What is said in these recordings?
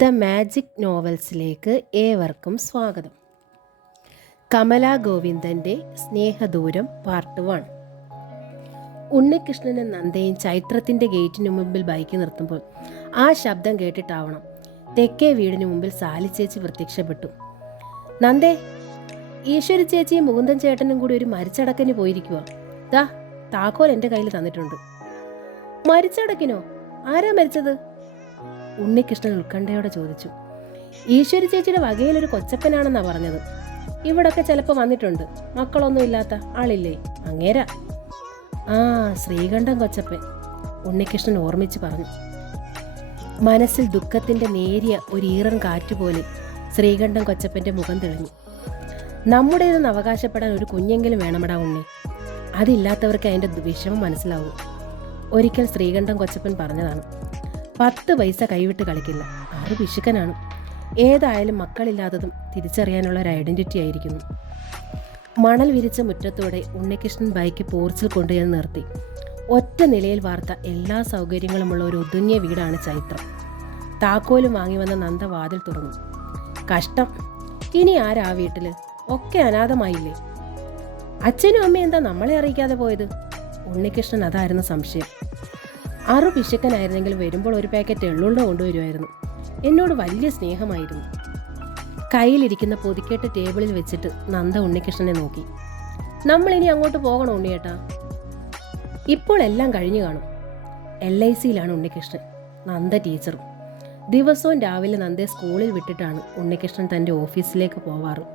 The magic നോവൽസിലേക്ക് ഏവർക്കും സ്വാഗതം. Kamala ഗോവിന്ദൻ്റെ Snehadooram part 1. ഉണ്ണികൃഷ്ണനും നന്ദയും ചൈത്രത്തിൻ്റെ ഗേറ്റിന് മുമ്പിൽ ബൈക്ക് നിർത്തുമ്പോൾ ആ ശബ്ദം കേട്ടിട്ടാവണം തെക്കേ വീടിന് മുമ്പിൽ സാലി ചേച്ചി പ്രത്യക്ഷപ്പെട്ടു. നന്ദേ, ഈശ്വരി ചേച്ചിയും മുകുന്ദൻ ചേട്ടനും കൂടി ഒരു മരിച്ചടക്കിന് പോയിരിക്കുക. ദാ താക്കോൽ എൻ്റെ കയ്യിൽ തന്നിട്ടുണ്ട്. മരിച്ചടക്കിനോ? ആരാ മരിച്ചത്? ഉണ്ണികൃഷ്ണൻ ഉത്കണ്ഠയോടെ ചോദിച്ചു. ഈശ്വരി ചേച്ചിയുടെ വകയിലൊരു കൊച്ചപ്പനാണെന്നാ പറഞ്ഞത്. ഇവിടൊക്കെ ചിലപ്പോൾ വന്നിട്ടുണ്ട്. മക്കളൊന്നും ഇല്ലാത്ത ആളില്ലേ? അങ്ങേരാ. ആ, ശ്രീകണ്ഠൻ കൊച്ചപ്പൻ, ഉണ്ണികൃഷ്ണൻ ഓർമ്മിച്ച് പറഞ്ഞു. മനസ്സിൽ ദുഃഖത്തിൻ്റെ നേരിയ ഒരു ഈറൻ കാറ്റുപോലെ ശ്രീകണ്ഠൻ കൊച്ചപ്പൻ്റെ മുഖം തെളിഞ്ഞു. നമ്മുടേതെന്ന് അവകാശപ്പെടാൻ ഒരു കുഞ്ഞെങ്കിലും വേണമടാ ഉണ്ണി. അതില്ലാത്തവർക്ക് അതിൻ്റെ വിഷമം മനസ്സിലാവൂ. ഒരിക്കൽ ശ്രീകണ്ഠൻ കൊച്ചപ്പൻ പറഞ്ഞതാണ്. 10 പൈസ കൈവിട്ട് കളിക്കില്ല. ആറ് പിശുക്കനാണ്. ഏതായാലും മക്കളില്ലാത്തതും തിരിച്ചറിയാനുള്ള ഒരു ഐഡൻറ്റിറ്റി ആയിരിക്കുന്നു. മണൽ വിരിച്ച മുറ്റത്തോടെ ഉണ്ണികൃഷ്ണൻ ബൈക്ക് പോർച്ചിൽ കൊണ്ടുചെന്ന് നിർത്തി. ഒറ്റ നിലയിൽ വാർത്ത എല്ലാ സൗകര്യങ്ങളുമുള്ള ഒരു ഒതുങ്ങിയ വീടാണ് ചൈത്രം. താക്കോലും വാങ്ങി വന്ന നന്ദ വാതിൽ തുറന്നു. കഷ്ടം, ഇനി ആരാ വീട്ടിൽ? ഒക്കെ അനാഥമായില്ലേ? അച്ഛനും അമ്മയും എന്താ നമ്മളെ അറിയിക്കാതെ പോയത്? ഉണ്ണികൃഷ്ണൻ അതായിരുന്നു സംശയം. 6 പിശുക്കനായിരുന്നെങ്കിൽ വരുമ്പോൾ ഒരു പാക്കറ്റ് എള്ളുണ്ട കൊണ്ടുവരുമായിരുന്നു. എന്നോട് വലിയ സ്നേഹമായിരുന്നു. കയ്യിലിരിക്കുന്ന പൊതിക്കെട്ട് ടേബിളിൽ വെച്ചിട്ട് നന്ദ ഉണ്ണികൃഷ്ണനെ നോക്കി. നമ്മളിനി അങ്ങോട്ട് പോകണം ഉണ്ണിയേട്ടാ. ഇപ്പോൾ എല്ലാം കഴിഞ്ഞു കാണും. LICയിലാണ് ഉണ്ണികൃഷ്ണൻ, നന്ദ ടീച്ചറും. ദിവസവും രാവിലെ നന്ദയെ സ്കൂളിൽ വിട്ടിട്ടാണ് ഉണ്ണികൃഷ്ണൻ തൻ്റെ ഓഫീസിലേക്ക് പോവാറ്.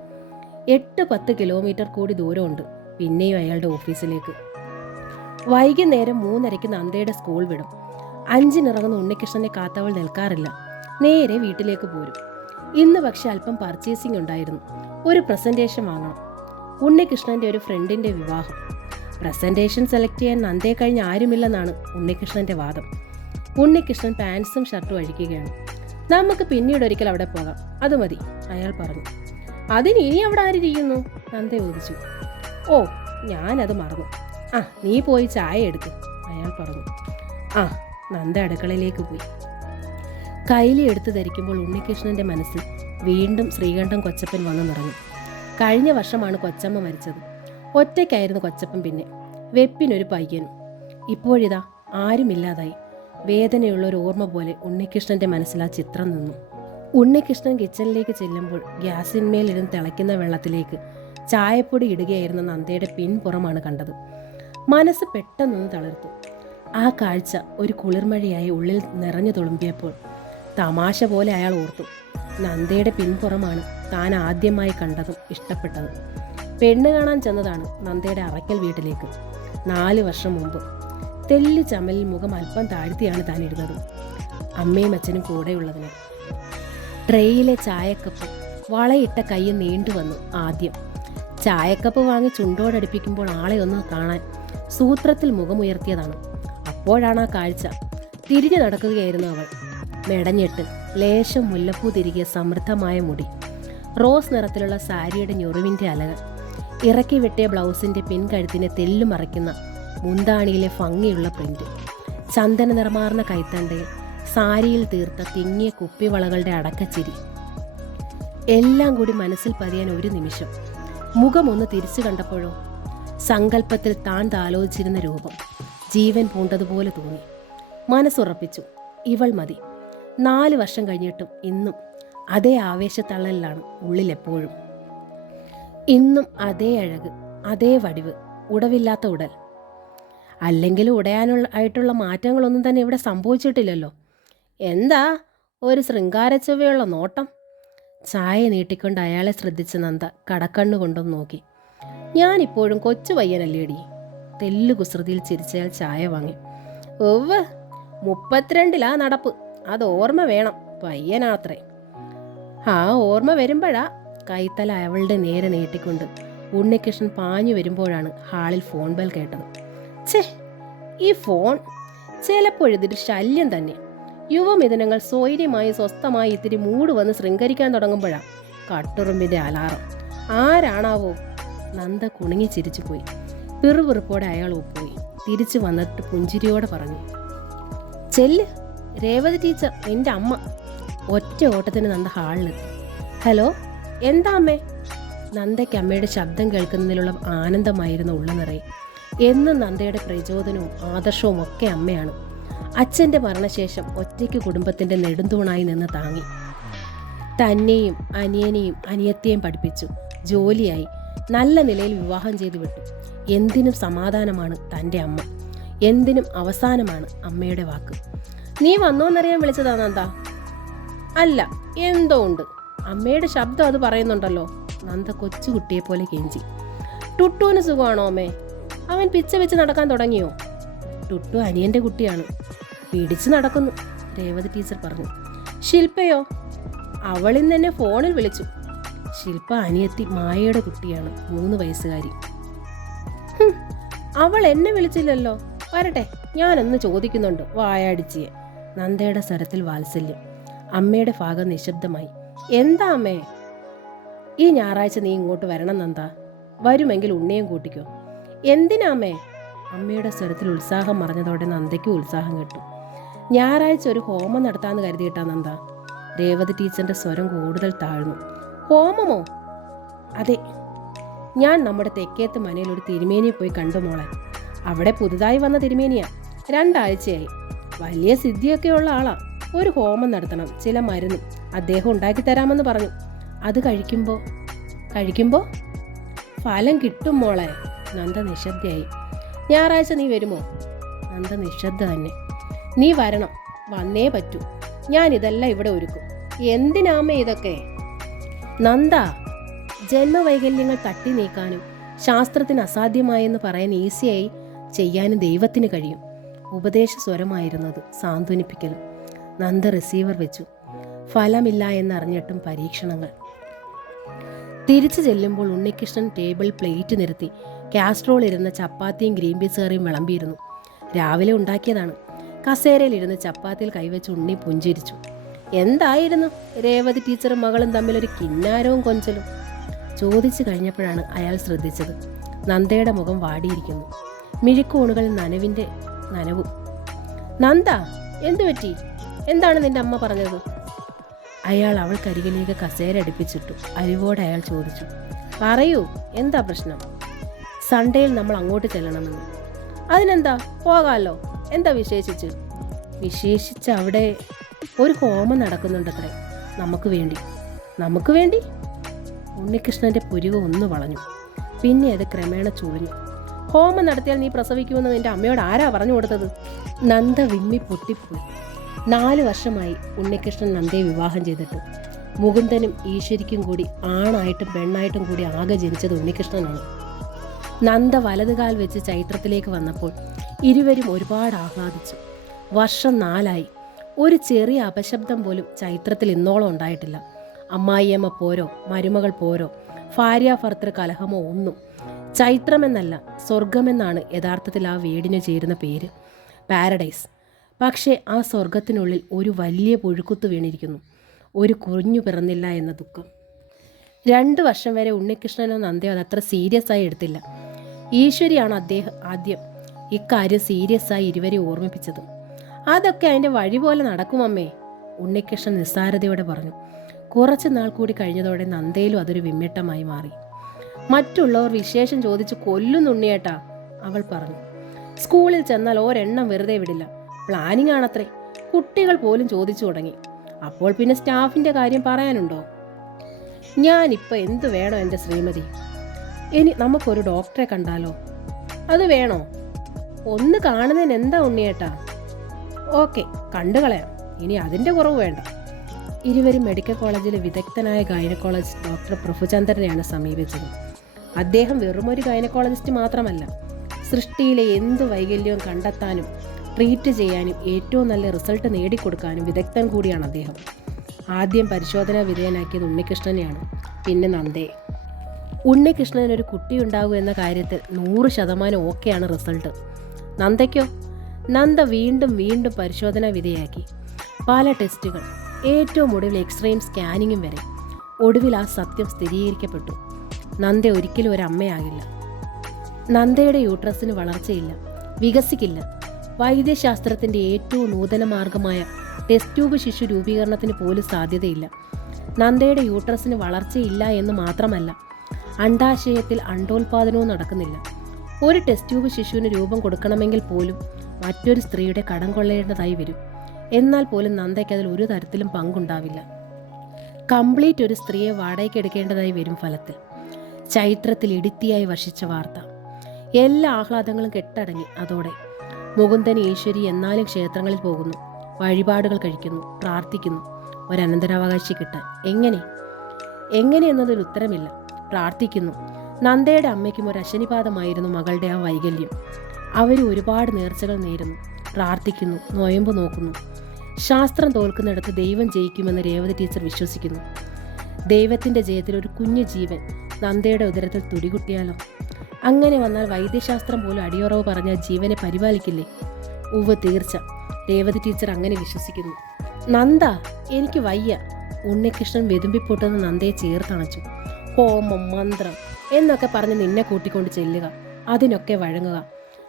8-10 കിലോമീറ്റർ കൂടി ദൂരമുണ്ട് പിന്നെയും അയാളുടെ ഓഫീസിലേക്ക്. വൈകുന്നേരം 3:30 നന്ദയുടെ സ്കൂൾ വിടും. 5-ന് ഇറങ്ങുന്ന ഉണ്ണികൃഷ്ണനെ കാത്തവൾ നിൽക്കാറില്ല. നേരെ വീട്ടിലേക്ക് പോരും. ഇന്ന് പക്ഷെ അല്പം പർച്ചേസിംഗ് ഉണ്ടായിരുന്നു. ഒരു പ്രസൻറ്റേഷൻ വാങ്ങണം. ഉണ്ണികൃഷ്ണൻ്റെ ഒരു ഫ്രണ്ടിൻ്റെ വിവാഹം. പ്രസൻറ്റേഷൻ സെലക്ട് ചെയ്യാൻ നന്ദയെ കഴിഞ്ഞ് ആരുമില്ലെന്നാണ് ഉണ്ണികൃഷ്ണൻ്റെ വാദം. ഉണ്ണികൃഷ്ണൻ പാൻസും ഷർട്ടും അഴിക്കുകയാണ്. നമുക്ക് പിന്നീട് ഒരിക്കൽ അവിടെ പോകാം, അത് മതി, അയാൾ പറഞ്ഞു. അതിന് ഇനി അവിടെ ആരിയ്ക്കുന്നു? നന്ദ ചോദിച്ചു. ഓ, ഞാനത് മറന്നു. ആ, നീ പോയി ചായ എടുക്ക്, അയാൾ പറഞ്ഞു. ആ, നന്ദ അടുക്കളയിലേക്ക് പോയി. കൈലി എടുത്ത് ധരിക്കുമ്പോൾ ഉണ്ണികൃഷ്ണൻ്റെ മനസ്സിൽ വീണ്ടും ശ്രീകണ്ഠൻ കൊച്ചപ്പൻ വന്നു നിറഞ്ഞു. കഴിഞ്ഞ വർഷമാണ് കൊച്ചമ്മ മരിച്ചത്. ഒറ്റയ്ക്കായിരുന്നു കൊച്ചപ്പൻ. പിന്നെ വെപ്പിനൊരു പയ്യനും. ഇപ്പോഴിതാ ആരുമില്ലാതായി. വേദനയുള്ള ഒരു ഓർമ്മ പോലെ ഉണ്ണികൃഷ്ണൻ്റെ മനസ്സിൽ ആ ചിത്രം നിന്നു. ഉണ്ണികൃഷ്ണൻ കിച്ചണിലേക്ക് ചെല്ലുമ്പോൾ ഗ്യാസിന്മേലിരുന്ന് തിളയ്ക്കുന്ന വെള്ളത്തിലേക്ക് ചായപ്പൊടി ഇടുകയായിരുന്ന നന്ദയുടെ പിൻപുറമാണ് കണ്ടത്. മനസ്സ് പെട്ടെന്നൊന്ന് തളർത്തു. ആ കാഴ്ച ഒരു കുളിർമഴയായി ഉള്ളിൽ നിറഞ്ഞു തുളുമ്പിയപ്പോൾ തമാശ പോലെ അയാൾ ഓർത്തു. നന്ദയുടെ പിൻപുറമാണ് താൻ ആദ്യമായി കണ്ടതും ഇഷ്ടപ്പെട്ടതും. പെണ്ണ് കാണാൻ ചെന്നതാണ് നന്ദയുടെ അറയ്ക്കൽ വീട്ടിലേക്ക് 4 വർഷം മുമ്പ്. തെല്ലി ചമലിൽ മുഖം അല്പം താഴ്ത്തിയാണ് താൻ ഇരുന്നത്, അമ്മയും അച്ഛനും കൂടെയുള്ളതിന്. ട്രേയിലെ ചായക്കപ്പ് വളയിട്ട കൈ നീണ്ടുവന്നു. ആദ്യം ചായക്കപ്പ് വാങ്ങി ചുണ്ടോടടുപ്പിക്കുമ്പോൾ ആളെ ഒന്ന് കാണാൻ സൂത്രത്തിൽ മുഖമുയർത്തിയതാണ്. അപ്പോഴാണ് ആ കാഴ്ച. തിരിഞ്ഞു നടക്കുകയായിരുന്നു അവൾ. മെടഞ്ഞിട്ട് ലേശം മുല്ലപ്പൂ തിരികിയ സമൃദ്ധമായ മുടി, റോസ് നിറത്തിലുള്ള സാരിയുടെ ഞൊറിവിൻ്റെ അലകൾ, ഇറക്കി വെട്ടിയ ബ്ലൗസിൻ്റെ പിൻകഴുത്തിനെ തെല്ലു മറയ്ക്കുന്ന മുന്താണിയിലെ ഭംഗിയുള്ള പ്രിന്റ്, ചന്ദന നിറമാർന്ന കൈത്തണ്ടയിൽ സാരിയിൽ തീർത്ത തിങ്ങിയ കുപ്പിവളകളുടെ അടക്കച്ചിരി, എല്ലാം കൂടി മനസ്സിൽ പതിയാൻ ഒരു നിമിഷം. മുഖമൊന്ന് തിരിച്ചു കണ്ടപ്പോഴോ സങ്കല്പത്തിൽ താൻ താലോചിച്ചിരുന്ന രൂപം ജീവൻ പൂണ്ടതുപോലെ തോന്നി. മനസ്സുറപ്പിച്ചു, ഇവൾ മതി. 4 വർഷം കഴിഞ്ഞിട്ടും ഇന്നും അതേ ആവേശത്തള്ളലിലാണ് ഉള്ളിലെപ്പോഴും. ഇന്നും അതേ അഴക്, അതേ വടിവ്, ഉടവില്ലാത്ത ഉടൽ. അല്ലെങ്കിൽ ആയിട്ടുള്ള മാറ്റങ്ങളൊന്നും തന്നെ ഇവിടെ സംഭവിച്ചിട്ടില്ലല്ലോ. എന്താ ഒരു ശൃംഗാരച്ചുവയുള്ള നോട്ടം? ചായ നീട്ടിക്കൊണ്ട് അയാളെ ശ്രദ്ധിച്ച നന്ദ കടക്കണ്ണു കൊണ്ടൊന്ന് നോക്കി. ഞാനിപ്പോഴും കൊച്ചു പയ്യനല്ലേടി? തെല്ലു കുസൃതിയിൽ ചിരിച്ചയാൾ ചായ വാങ്ങി. ഒവ്വ്, 32 നടപ്പ്. അത് ഓർമ്മ വേണം, പയ്യനാത്രേ. ആ ഓർമ്മ വരുമ്പോഴാ. കൈത്തല അവളുടെ നേരെ നീട്ടിക്കൊണ്ട് ഉണ്ണികൃഷ്ണൻ പാഞ്ഞു വരുമ്പോഴാണ് ഹാളിൽ ഫോൺ ബെൽ കേട്ടത്. ഛേ, ഈ ഫോൺ ചിലപ്പോഴിതൊരു ശല്യം തന്നെ. യുവമിഥുനങ്ങൾ സ്വൈര്യമായി സ്വസ്ഥമായി ഇത്തിരി മൂട് വന്ന് ശൃംഗരിക്കാൻ തുടങ്ങുമ്പോഴാണ് കട്ടുറുമ്പിൻ്റെ അലാറം. ആരാണാവോ? നന്ദ കുണുങ്ങി ചിരിച്ചു പോയി. പിറുപിറുപ്പോടെ അയാൾ പോയി. തിരിച്ചു വന്നിട്ട് പുഞ്ചിരിയോടെ പറഞ്ഞു, ചെല്ല്, രേവതി ടീച്ചർ, നിന്റെ അമ്മ. ഒറ്റ ഓട്ടത്തിന് നന്ദ ഹാളിലെത്തി. ഹലോ, എന്താ അമ്മേ? നന്ദയ്ക്ക് അമ്മയുടെ ശബ്ദം കേൾക്കുന്നതിലുള്ള ആനന്ദമായിരുന്നു ഉള്ള നിറയെ. എന്നും നന്ദയുടെ പ്രചോദനവും ആദർശവും ഒക്കെ അമ്മയാണ്. അച്ഛൻ്റെ മരണശേഷം ഒറ്റയ്ക്ക് കുടുംബത്തിൻ്റെ നെടുന്തൂണായി നിന്ന് താങ്ങി. തന്നെയും അനിയനെയും അനിയത്തെയും പഠിപ്പിച്ചു, ജോലിയായി, നല്ല നിലയിൽ വിവാഹം ചെയ്തു വിട്ടു. എന്തിനും സമാധാനമാണ് തൻ്റെ അമ്മ, എന്തിനും അവസാനമാണ് അമ്മയുടെ വാക്ക്. നീ വന്നോന്നറിയാൻ വിളിച്ചതാ നന്ദ? അല്ല, എന്തോ ഉണ്ട്, അമ്മയുടെ ശബ്ദം അത് പറയുന്നുണ്ടല്ലോ. നന്ദ കൊച്ചുകുട്ടിയെ പോലെ കെഞ്ചി. ടുട്ടുവിന് സുഖമാണോ അമ്മേ? അവൻ പിച്ച വെച്ച് നടക്കാൻ തുടങ്ങിയോ? ടുട്ടു അനിയൻ്റെ കുട്ടിയാണ്, പിടിച്ചു നടക്കുന്നു, രേവതി ടീച്ചർ പറഞ്ഞു. ശില്പയോ? അവളിന്ന് എന്നെ ഫോണിൽ വിളിച്ചു. ശില്പ അനിയത്തി മായയുടെ കുട്ടിയാണ്, 3 വയസ്സുകാരി. അവൾ എന്നെ വിളിച്ചില്ലല്ലോ. വരട്ടെ, ഞാനൊന്ന് ചോദിക്കുന്നുണ്ട് വായാടിച്ചിയെ. നന്ദയുടെ സ്വരത്തിൽ വാത്സല്യം. അമ്മയുടെ ഭാഗം നിശബ്ദമായി. എന്താ അമ്മേ? ഈ ഞായറാഴ്ച നീ ഇങ്ങോട്ട് വരണം നന്ദ. വരുമെങ്കിൽ ഉണ്ണിയും കൂട്ടിക്കോ. എന്തിനാ അമ്മേ? അമ്മയുടെ സ്വരത്തിൽ ഉത്സാഹം മറഞ്ഞതോടെ നന്ദയ്ക്ക് ഉത്സാഹം കിട്ടും. ഞായറാഴ്ച ഒരു ഹോമം നടത്താമെന്ന് കരുതിയിട്ടാ നന്ദ. രേവതി ടീച്ചറിന്റെ സ്വരം കൂടുതൽ താഴ്ന്നു. ഹോമമോ? അതെ, ഞാൻ നമ്മുടെ തെക്കേത്ത് മനയിൽ ഒരു തിരുമേനിയെ പോയി കണ്ടു മോളെ. അവിടെ പുതുതായി വന്ന തിരുമേനിയാ, 2 ആഴ്ചയായി. വലിയ സിദ്ധിയൊക്കെയുള്ള ആളാ. ഒരു ഹോമം നടത്തണം, ചില മരുന്നും അദ്ദേഹം ഉണ്ടാക്കി തരാമെന്ന് പറഞ്ഞു. അത് കഴിക്കുമ്പോൾ ഫലം കിട്ടും മോളെ. നന്ദ നിശബ്ദയായി. ഞായറാഴ്ച നീ വരുമോ? നന്ദ നിശബ്ദ തന്നെ. നീ വരണം, വന്നേ പറ്റൂ. ഞാൻ ഇതെല്ലാം ഇവിടെ ഒരുക്കും. എന്തിനാമേ ഇതൊക്കെ? നന്ദ, ജന്മവൈകല്യങ്ങൾ തട്ടി നീക്കാനും ശാസ്ത്രത്തിന് അസാധ്യമായെന്ന് പറയാൻ ഈസിയായി ചെയ്യാനും ദൈവത്തിന് കഴിയും. ഉപദേശ സ്വരമായിരുന്നത്, സാന്ത്വനിപ്പിക്കലും. നന്ദ റിസീവർ വെച്ചു. ഫലമില്ല എന്നറിഞ്ഞിട്ടും പരീക്ഷണങ്ങൾ. തിരിച്ചു ചെല്ലുമ്പോൾ ഉണ്ണികൃഷ്ണൻ ടേബിൾ പ്ലേറ്റ് നിരത്തി കാസ്ട്രോൾ ഇരുന്ന ചപ്പാത്തിയും ഗ്രീൻ പീസ് കറിയും വിളമ്പിയിരുന്നു. രാവിലെ ഉണ്ടാക്കിയതാണ്. കസേരയിലിരുന്ന് ചപ്പാത്തിയിൽ കൈവച്ച് ഉണ്ണി പുഞ്ചിരിച്ചു. എന്തായിരുന്നു രേവതി ടീച്ചറും മകളും തമ്മിലൊരു കിന്നാരവും കൊഞ്ചലും? ചോദിച്ചു കഴിഞ്ഞപ്പോഴാണ് അയാൾ ശ്രദ്ധിച്ചത്. നന്ദയുടെ മുഖം വാടിയിരിക്കുന്നു, മിഴിക്കോണുകളിൽ നനവും. നന്ദ, എന്തു പറ്റി? എന്താണ് നിന്റെ അമ്മ പറഞ്ഞത്? അയാൾ അവൾക്കരികിലേക്ക് കസേര അടുപ്പിച്ചിട്ടു. അരിവോടെ അയാൾ ചോദിച്ചു. പറയൂ, എന്താ പ്രശ്നം? സൺഡേയിൽ നമ്മൾ അങ്ങോട്ട് ചെല്ലണമെന്ന്. അതിനെന്താ, പോകാമല്ലോ. എന്താ വിശേഷിച്ച് അവിടെ ഒരു ഹോമം നടക്കുന്നുണ്ടത്രേ, നമുക്ക് വേണ്ടി. ഉണ്ണികൃഷ്ണന്റെ പുരികം ഒന്ന് വളഞ്ഞു. പിന്നെ അത് ക്രമേണ ചുളിഞ്ഞു. ഹോമം നടത്തിയാൽ നീ പ്രസവിക്കുമെന്ന് നിന്റെ അമ്മയോട് ആരാ പറഞ്ഞു കൊടുത്തത്? നന്ദ വിമ്മി പൊട്ടിപ്പോയി. 4 വർഷമായി ഉണ്ണികൃഷ്ണൻ നന്ദയെ വിവാഹം ചെയ്തിട്ട്. മുകുന്ദനും ഈശ്വരിക്കും കൂടി ആണായിട്ടും പെണ്ണായിട്ടും കൂടി ആകെ ജനിച്ചത് ഉണ്ണികൃഷ്ണനാണ്. നന്ദ വലതുകാൽ വെച്ച് ചൈത്രത്തിലേക്ക് വന്നപ്പോൾ ഇരുവരും ഒരുപാട് ആഹ്ലാദിച്ചു. വർഷം 4ആയി. ഒരു ചെറിയ അപശബ്ദം പോലും ചൈത്രത്തിൽ ഇന്നോളം ഉണ്ടായിട്ടില്ല. അമ്മായിയമ്മ പോരോ, മരുമകൾ പോരോ, ഭാര്യാഭർത്തൃ കലഹമോ ഒന്നും. ചൈത്രമെന്നല്ല, സ്വർഗമെന്നാണ് യഥാർത്ഥത്തിൽ ആ വീടിന് ചേരുന്ന പേര്, പാരഡൈസ്. പക്ഷേ ആ സ്വർഗത്തിനുള്ളിൽ ഒരു വലിയ പുഴുക്കുത്ത് വീണിരിക്കുന്നു. ഒരു കുഞ്ഞു പിറന്നില്ല എന്ന ദുഃഖം. 2 വർഷം വരെ ഉണ്ണികൃഷ്ണനോ നന്ദയോ അതത്ര സീരിയസ് ആയി എടുത്തില്ല. ഈശ്വരിയാണ് ആദ്യം ഇക്കാര്യം സീരിയസ് ആയി ഇരുവരെ ഓർമ്മിപ്പിച്ചത്. അതൊക്കെ അതിൻ്റെ വഴി പോലെ നടക്കുമമ്മേ, ഉണ്ണികൃഷ്ണൻ നിസ്സാരതയോടെ പറഞ്ഞു. കുറച്ച് നാൾ കൂടി കഴിഞ്ഞതോടെ നന്ദയിലും അതൊരു വിമ്മിട്ടമായി മാറി. മറ്റുള്ളവർ വിശേഷം ചോദിച്ച് കൊല്ലുന്നുണ്ണിയേട്ടാ, അവൾ പറഞ്ഞു. സ്കൂളിൽ ചെന്നാൽ ഒരെണ്ണം വെറുതെ വിടില്ല, പ്ലാനിങ് ആണത്രേ. കുട്ടികൾ പോലും ചോദിച്ചു തുടങ്ങി. അപ്പോൾ പിന്നെ സ്റ്റാഫിൻ്റെ കാര്യം പറയാനുണ്ടോ? ഞാനിപ്പോൾ എന്തു വേണോ എൻ്റെ ശ്രീമതി? ഇനി നമുക്കൊരു ഡോക്ടറെ കണ്ടാലോ? അത് വേണോ? ഒന്ന് കാണുന്നതിന് എന്താ ഉണ്ണിയേട്ടാ? ഓക്കെ, കണ്ടു കളയാം. ഇനി അതിൻ്റെ കുറവ് വേണ്ട. ഇരുവരും മെഡിക്കൽ കോളേജിലെ വിദഗ്ധനായ ഗൈനക്കോളജിസ്റ്റ് ഡോക്ടർ പ്രഭുചന്ദ്രനെയാണ് സമീപിച്ചത്. അദ്ദേഹം വെറുമൊരു ഗൈനക്കോളജിസ്റ്റ് മാത്രമല്ല, സൃഷ്ടിയിലെ എന്ത് വൈകല്യവും കണ്ടെത്താനും ട്രീറ്റ് ചെയ്യാനും ഏറ്റവും നല്ല റിസൾട്ട് നേടിക്കൊടുക്കാനും വിദഗ്ധൻ കൂടിയാണ് അദ്ദേഹം. ആദ്യം പരിശോധനാ വിധേയനാക്കിയത് ഉണ്ണികൃഷ്ണനെയാണ്, പിന്നെ നന്ദയെ. ഉണ്ണികൃഷ്ണനൊരു കുട്ടിയുണ്ടാകും എന്ന കാര്യത്തിൽ 100% ഓക്കെയാണ് റിസൾട്ട്. നന്ദയ്ക്കോ? നന്ദ വീണ്ടും പരിശോധനാ വിധേയാക്കി. പല ടെസ്റ്റുകൾ, ഏറ്റവും ഒടുവിൽ എക്സ്റേയും സ്കാനിങ്ങും വരെ. ഒടുവിൽ ആ സത്യം സ്ഥിരീകരിക്കപ്പെട്ടു. നന്ദ ഒരിക്കലും ഒരു അമ്മയാകില്ല. നന്ദയുടെ യൂട്രസിന് വളർച്ചയില്ല, വികസിക്കില്ല. വൈദ്യശാസ്ത്രത്തിൻ്റെ ഏറ്റവും നൂതന മാർഗമായ ടെസ്റ്റ് ട്യൂബ് ശിശു രൂപീകരണത്തിന് പോലും സാധ്യതയില്ല. നന്ദയുടെ യൂട്രസിന് വളർച്ചയില്ല എന്ന് മാത്രമല്ല, അണ്ഡാശയത്തിൽ അണ്ഡോൽപാദനവും നടക്കുന്നില്ല. ഒരു ടെസ്റ്റ് ട്യൂബ് ശിശുവിന് രൂപം കൊടുക്കണമെങ്കിൽ പോലും മറ്റൊരു സ്ത്രീയുടെ കടം കൊള്ളേണ്ടതായി വരും. എന്നാൽ പോലും നന്ദയ്ക്ക് അതിൽ ഒരു തരത്തിലും പങ്കുണ്ടാവില്ല. കംപ്ലീറ്റ് ഒരു സ്ത്രീയെ വാടകയ്ക്ക് എടുക്കേണ്ടതായി വരും ഫലത്തിൽ. ചൈത്രത്തിൽ ഇടുത്തിയായി വർഷിച്ച വാർത്ത. എല്ലാ ആഹ്ലാദങ്ങളും കെട്ടടങ്ങി അതോടെ. മുകുന്ദൻ ഈശ്വരി എന്നാലും ക്ഷേത്രങ്ങളിൽ പോകുന്നു, വഴിപാടുകൾ കഴിക്കുന്നു, പ്രാർത്ഥിക്കുന്നു. ഒരനന്തരാവകാശി കിട്ടാൻ എങ്ങനെ എന്നതൊരു ഉത്തരമില്ല. പ്രാർത്ഥിക്കുന്നു. നന്ദയുടെ അമ്മയ്ക്കും ഒരു അശനിപാതമായിരുന്നു മകളുടെ ആ വൈകല്യം. അവർ ഒരുപാട് നേർച്ചകൾ നേരുന്നു, പ്രാർത്ഥിക്കുന്നു, നൊയമ്പ് നോക്കുന്നു. ശാസ്ത്രം തോൽക്കുന്നിടത്ത് ദൈവം ജയിക്കുമെന്ന് രേവതി ടീച്ചർ വിശ്വസിക്കുന്നു. ദൈവത്തിൻ്റെ ജയത്തിൽ ഒരു കുഞ്ഞു ജീവൻ നന്ദയുടെ ഉദരത്തിൽ തുടികുട്ടിയാലോ? അങ്ങനെ വന്നാൽ വൈദ്യശാസ്ത്രം പോലും അടിയുറവ് പറഞ്ഞ ജീവനെ പരിപാലിക്കില്ലേ? ഉവ്വ്, തീർച്ച. രേവതി ടീച്ചർ അങ്ങനെ വിശ്വസിക്കുന്നു. നന്ദ, എനിക്ക് വയ്യ. ഉണ്ണികൃഷ്ണൻ വെതുമ്പിപ്പൊട്ടുന്ന നന്ദയെ ചേർത്തണച്ചു. ഹോമം, മന്ത്രം എന്നൊക്കെ പറഞ്ഞ് നിന്നെ കൂട്ടിക്കൊണ്ട് ചെല്ലുക, അതിനൊക്കെ വഴങ്ങുക,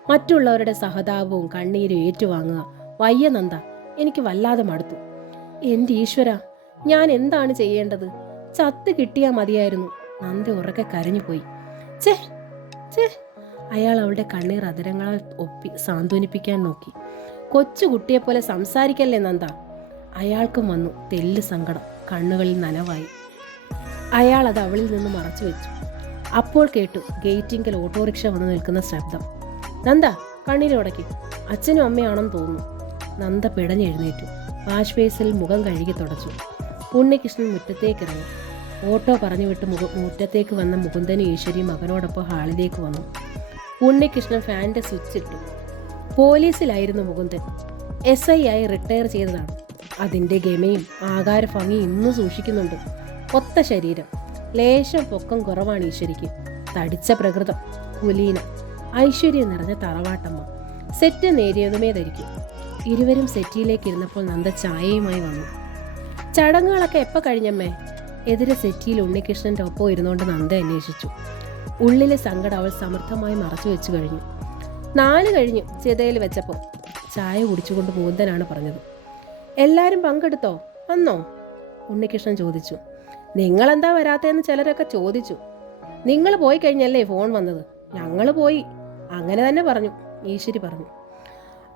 മറ്റുള്ളവരുടെ സഹതാപവും കണ്ണീരും ഏറ്റുവാങ്ങുക. വയ്യ നന്ദ, എനിക്ക് വല്ലാതെ മടുത്തു. എൻ്റെ ഈശ്വര, ഞാൻ എന്താണ് ചെയ്യേണ്ടത്? ചത്ത് കിട്ടിയാൽ മതിയായിരുന്നു. നന്ദ ഉറക്കെ കരഞ്ഞുപോയി. ചേ ചേ അയാൾ അവളുടെ കണ്ണീർ അതരങ്ങളാൽ ഒപ്പി സാന്ത്വനിപ്പിക്കാൻ നോക്കി. കൊച്ചുകുട്ടിയെപ്പോലെ സംസാരിക്കല്ലേ നന്ദ. അയാൾക്കും വന്നു തെല്ല് സങ്കടം. കണ്ണുകളിൽ നനവായി. അയാൾ അത് അവളിൽ നിന്ന് മറച്ചു വെച്ചു. അപ്പോൾ കേട്ടു ഗേറ്റിങ്കൽ ഓട്ടോറിക്ഷ വന്ന് നിൽക്കുന്ന ശബ്ദം. നന്ദ, കണ്ണീരോടക്കി. അച്ഛനും അമ്മയാണെന്ന് തോന്നുന്നു. നന്ദ പിടഞ്ഞെഴുന്നേറ്റു. വാഷ് ബേസിൽ മുഖം കഴുകി തുടച്ചു. ഉണ്ണികൃഷ്ണൻ മുറ്റത്തേക്കിറങ്ങി. ഓട്ടോ പറഞ്ഞു വിട്ട് മുറ്റത്തേക്ക് വന്ന മുകുന്ദനും ഈശ്വരിയും മകനോടൊപ്പം ഹാളിലേക്ക് വന്നു. ഉണ്ണികൃഷ്ണൻ ഫാനിൻ്റെ സ്വിച്ച് ഇട്ടു. പോലീസിലായിരുന്നു മുകുന്ദൻ. SI ആയി റിട്ടയർ ചെയ്തതാണ്. അതിൻ്റെ ഗമയും ആകാര ഭംഗിയും ഇന്നും സൂക്ഷിക്കുന്നുണ്ട്. ഒത്ത ശരീരം, ലേശം പൊക്കം കുറവാണ് ഈശ്വരിക്ക്. തടിച്ച പ്രകൃതം, കുലീന, ഐശ്വര്യം നിറഞ്ഞ തറവാട്ടമ്മ. സെറ്റ് നേരിയതുമേ ധരിക്കും. ഇരുവരും സെറ്റിയിലേക്ക് ഇരുന്നപ്പോൾ നന്ദ ചായയുമായി വന്നു. ചടങ്ങുകളൊക്കെ എപ്പോൾ കഴിഞ്ഞമ്മേ? എതിരെ സെറ്റിയിൽ ഉണ്ണികൃഷ്ണൻ്റെ ഒപ്പം ഇരുന്നുകൊണ്ട് നന്ദ അന്വേഷിച്ചു. ഉള്ളിലെ സങ്കടം അവൾ സമൃദ്ധമായി മറച്ചു വെച്ചു കഴിഞ്ഞു. 4 കഴിഞ്ഞു ചിതയിൽ വെച്ചപ്പോൾ. ചായ കുടിച്ചുകൊണ്ട് മുകുന്ദനാണ് പറഞ്ഞത്. എല്ലാവരും പങ്കെടുത്തോ? വന്നോ? ഉണ്ണികൃഷ്ണൻ ചോദിച്ചു. നിങ്ങളെന്താ വരാത്തതെന്ന് ചിലരൊക്കെ ചോദിച്ചു. നിങ്ങൾ പോയി കഴിഞ്ഞല്ലേ ഫോൺ വന്നത്? ഞങ്ങൾ പോയി, അങ്ങനെ തന്നെ പറഞ്ഞു, ഈശ്വരി പറഞ്ഞു.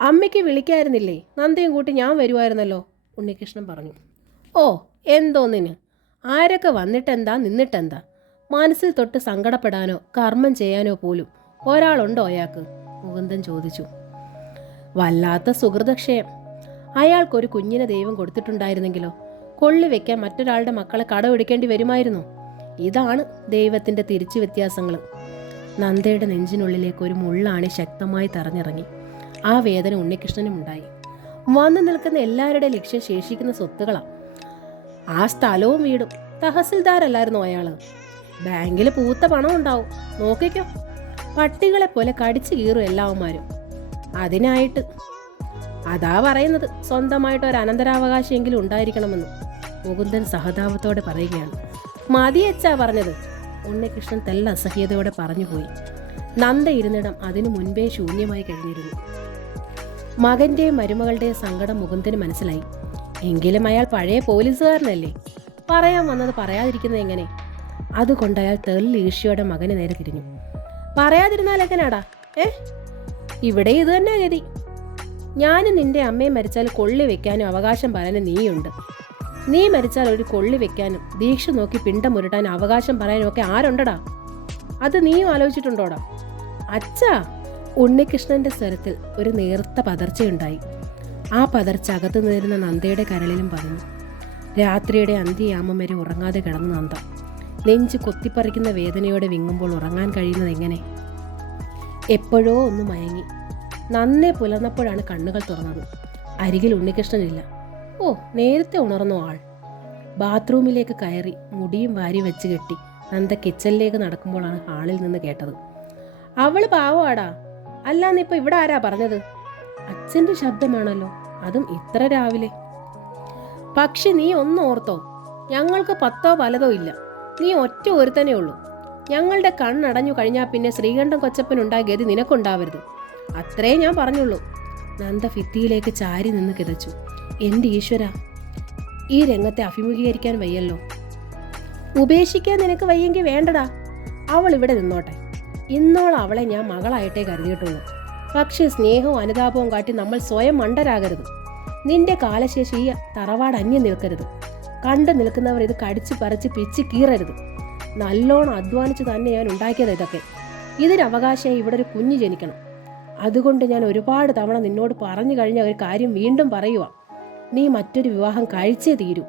അമ്മയ്ക്ക് വിളിക്കായിരുന്നില്ലേ? നന്ദയും കൂട്ടി ഞാൻ വരുമായിരുന്നല്ലോ, ഉണ്ണികൃഷ്ണൻ പറഞ്ഞു. ഓ, എന്തോന്നിന്? ആരൊക്കെ വന്നിട്ടെന്താ നിന്നിട്ടെന്താ? മനസ്സിൽ തൊട്ട് സങ്കടപ്പെടാനോ കർമ്മം ചെയ്യാനോ പോലും ഒരാളുണ്ടോ അയാൾക്ക്? മുകുന്ദൻ ചോദിച്ചു. വല്ലാത്ത സുഹൃതക്ഷയം. അയാൾക്കൊരു കുഞ്ഞിനെ ദൈവം കൊടുത്തിട്ടുണ്ടായിരുന്നെങ്കിലോ? കൊള്ളി വെക്കാൻ മറ്റൊരാളുടെ മക്കളെ കടമെടുക്കേണ്ടി വരുമായിരുന്നു. ഇതാണ് ദൈവത്തിൻ്റെ തിരിച്ചു വ്യത്യാസങ്ങൾ. നന്ദയുടെ നെഞ്ചിനുള്ളിലേക്ക് ഒരു മുള്ളാണി ശക്തമായി തറഞ്ഞിറങ്ങി. ആ വേദന ഉണ്ണികൃഷ്ണനും ഉണ്ടായി. വന്നു നിൽക്കുന്ന എല്ലാവരുടെ ലക്ഷ്യം ശേഷിക്കുന്ന സ്വത്തുകളാണ്. ആ സ്ഥലവും വീടും. തഹസിൽദാരല്ലായിരുന്നോ അയാള്? ബാങ്കിൽ പൂത്ത പണം ഉണ്ടാവും, നോക്കിക്കോ. പട്ടികളെ പോലെ കടിച്ചു കീറും എല്ലാവന്മാരും. അതിനായിട്ട് അതാ പറയുന്നത്, സ്വന്തമായിട്ട് ഒരു അനന്തരാവകാശമെങ്കിലും ഉണ്ടായിരിക്കണമെന്ന്. മുകുന്ദൻ സഹതാപത്തോടെ പറയുകയാണ്. മതിയച്ചാ പറഞ്ഞത്, ഉണ്ണികൃഷ്ണൻ തെല്ല അസഹ്യതയോടെ പറഞ്ഞുപോയി. നന്ദ ഇരുന്നിടം അതിനു മുൻപേ ശൂന്യമായി കഴിഞ്ഞിരുന്നു. മകന്റെയും മരുമകളുടെയും സങ്കടം മുകുന്ദന് മനസ്സിലായി. എങ്കിലും അയാൾ പഴയ പോലീസുകാരനല്ലേ, പറയാൻ വന്നത് പറയാതിരിക്കുന്നത് എങ്ങനെ? അതുകൊണ്ട് അയാൾ തെല്ലീഴ്ചയോടെ മകന് നേരെ തിരിഞ്ഞു. പറയാതിരുന്നാൽ എങ്ങനാടാ? ഇവിടെ ഇത് തന്നെ ഗതി. ഞാനും നിന്റെ അമ്മയും മരിച്ചാൽ കൊള്ളി വെക്കാനും അവകാശം പറയാനും നീയുണ്ട്. നീ മരിച്ചാൽ ഒരു കൊള്ളി വെക്കാനും ദീക്ഷ നോക്കി പിണ്ടം ഉരുട്ടാനും അവകാശം പറയാനും ഒക്കെ ആരുണ്ടടാ? അത് നീയും ആലോചിച്ചിട്ടുണ്ടോടാ? അച്ഛാ! ഉണ്ണികൃഷ്ണന്റെ സ്വരത്തിൽ ഒരു നേർത്ത പതർച്ചയുണ്ടായി. ആ പതർച്ച അകത്തു നിന്നിരുന്ന നന്ദയുടെ കരളിലും പതിഞ്ഞു. രാത്രിയുടെ അന്ത്യയാമം വരെ ഉറങ്ങാതെ കിടന്നു നന്ദ. നെഞ്ച് കൊത്തിപ്പറിക്കുന്ന വേദനയോടെ വിങ്ങുമ്പോൾ ഉറങ്ങാൻ കഴിയുന്നത് എങ്ങനെ? എപ്പോഴോ ഒന്ന് മയങ്ങി. നന്നേ പുലർന്നപ്പോഴാണ് കണ്ണുകൾ തുറന്നത്. അരികിൽ ഉണ്ണികൃഷ്ണനില്ല. ഓ, നേരത്തെ ഉണർന്നു ആൾ. ബാത്റൂമിലേക്ക് കയറി മുടിയും വാരി വെച്ച് കെട്ടി നന്ദ കിച്ചണിലേക്ക് നടക്കുമ്പോഴാണ് ഹാളിൽ നിന്ന് കേട്ടത്. അവള് പാവമാടാ. അല്ലാന്നിപ്പോൾ ഇവിടെ ആരാ പറഞ്ഞത്? അച്ഛൻ്റെ ശബ്ദമാണല്ലോ, അതും ഇത്ര രാവിലെ. പക്ഷെ നീ ഒന്ന് ഓർത്തോ, ഞങ്ങൾക്ക് 10 പലതോ ഇല്ല. നീ ഒറ്റ ഒരുത്തനേ ഉള്ളൂ. ഞങ്ങളുടെ കണ്ണടഞ്ഞു കഴിഞ്ഞാൽ പിന്നെ ശ്രീകണ്ഠൻ കൊച്ചപ്പനുണ്ടായ ഗതി നിനക്കുണ്ടാവരുത്. അത്രേ ഞാൻ പറഞ്ഞുള്ളൂ. നന്ദ ഭിത്തിയിലേക്ക് ചാരി നിന്ന് കിതച്ചു. എൻ്റെ ഈശ്വര, ഈ രംഗത്തെ അഭിമുഖീകരിക്കാൻ വയ്യല്ലോ. ഉപേക്ഷിക്കാൻ നിനക്ക് വയ്യെങ്കിൽ വേണ്ടടാ, അവൾ ഇവിടെ നിന്നോട്ടെ. ഇന്നോളം അവളെ ഞാൻ മകളായിട്ടേ കരുതിയിട്ടുള്ളൂ. പക്ഷേ സ്നേഹവും അനുതാപവും കാട്ടി നമ്മൾ സ്വയം മണ്ടരാകരുത്. നിന്റെ കാലശേഷം ഈ തറവാട് അന്യം നിൽക്കരുത്. കണ്ടു നിൽക്കുന്നവർ ഇത് കടിച്ചു പറിച്ച് പിച്ച് കീറരുത്. നല്ലോണം അധ്വാനിച്ച് തന്നെ ഞാൻ ഉണ്ടാക്കിയത് ഇതൊക്കെ. ഇതിന് അവകാശമായി ഇവിടെ ഒരു കുഞ്ഞ് ജനിക്കണം. അതുകൊണ്ട് ഞാൻ ഒരുപാട് തവണ നിന്നോട് പറഞ്ഞു കഴിഞ്ഞ ഒരു കാര്യം വീണ്ടും പറയുക. നീ മറ്റൊരു വിവാഹം കഴിച്ചേ തീരൂ.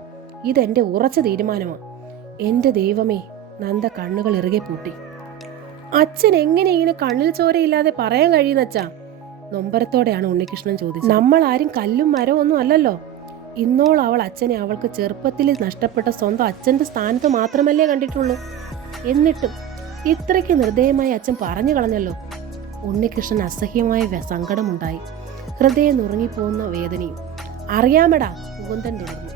ഇതെൻ്റെ ഉറച്ച തീരുമാനമാണ്. എൻ്റെ ദൈവമേ, നന്ദ കണ്ണുകൾ ഇറുകെ പൂട്ടി. അച്ഛൻ എങ്ങനെ ഇങ്ങനെ കണ്ണിൽ ചോരയില്ലാതെ പറയാൻ കഴിയുന്നച്ചാ? നൊമ്പരത്തോടെയാണ് ഉണ്ണികൃഷ്ണൻ ചോദിച്ചത്. നമ്മൾ ആരും കല്ലും മരവും ഒന്നും അല്ലല്ലോ. ഇന്നോളം അവൾ അച്ഛനെ അവൾക്ക് ചെറുപ്പത്തിൽ നഷ്ടപ്പെട്ട സ്വന്തം അച്ഛൻ്റെ സ്ഥാനത്ത് മാത്രമല്ലേ കണ്ടിട്ടുള്ളൂ. എന്നിട്ടും ഇത്രയ്ക്ക് നിർദ്ദയമായി അച്ഛൻ പറഞ്ഞു കളഞ്ഞല്ലോ. ഉണ്ണികൃഷ്ണൻ അസഹ്യമായ സങ്കടമുണ്ടായി. ഹൃദയം നുറങ്ങിപ്പോകുന്ന വേദനയും. അറിയാമടാ, മുകുന്ദൻ തുടർന്നു.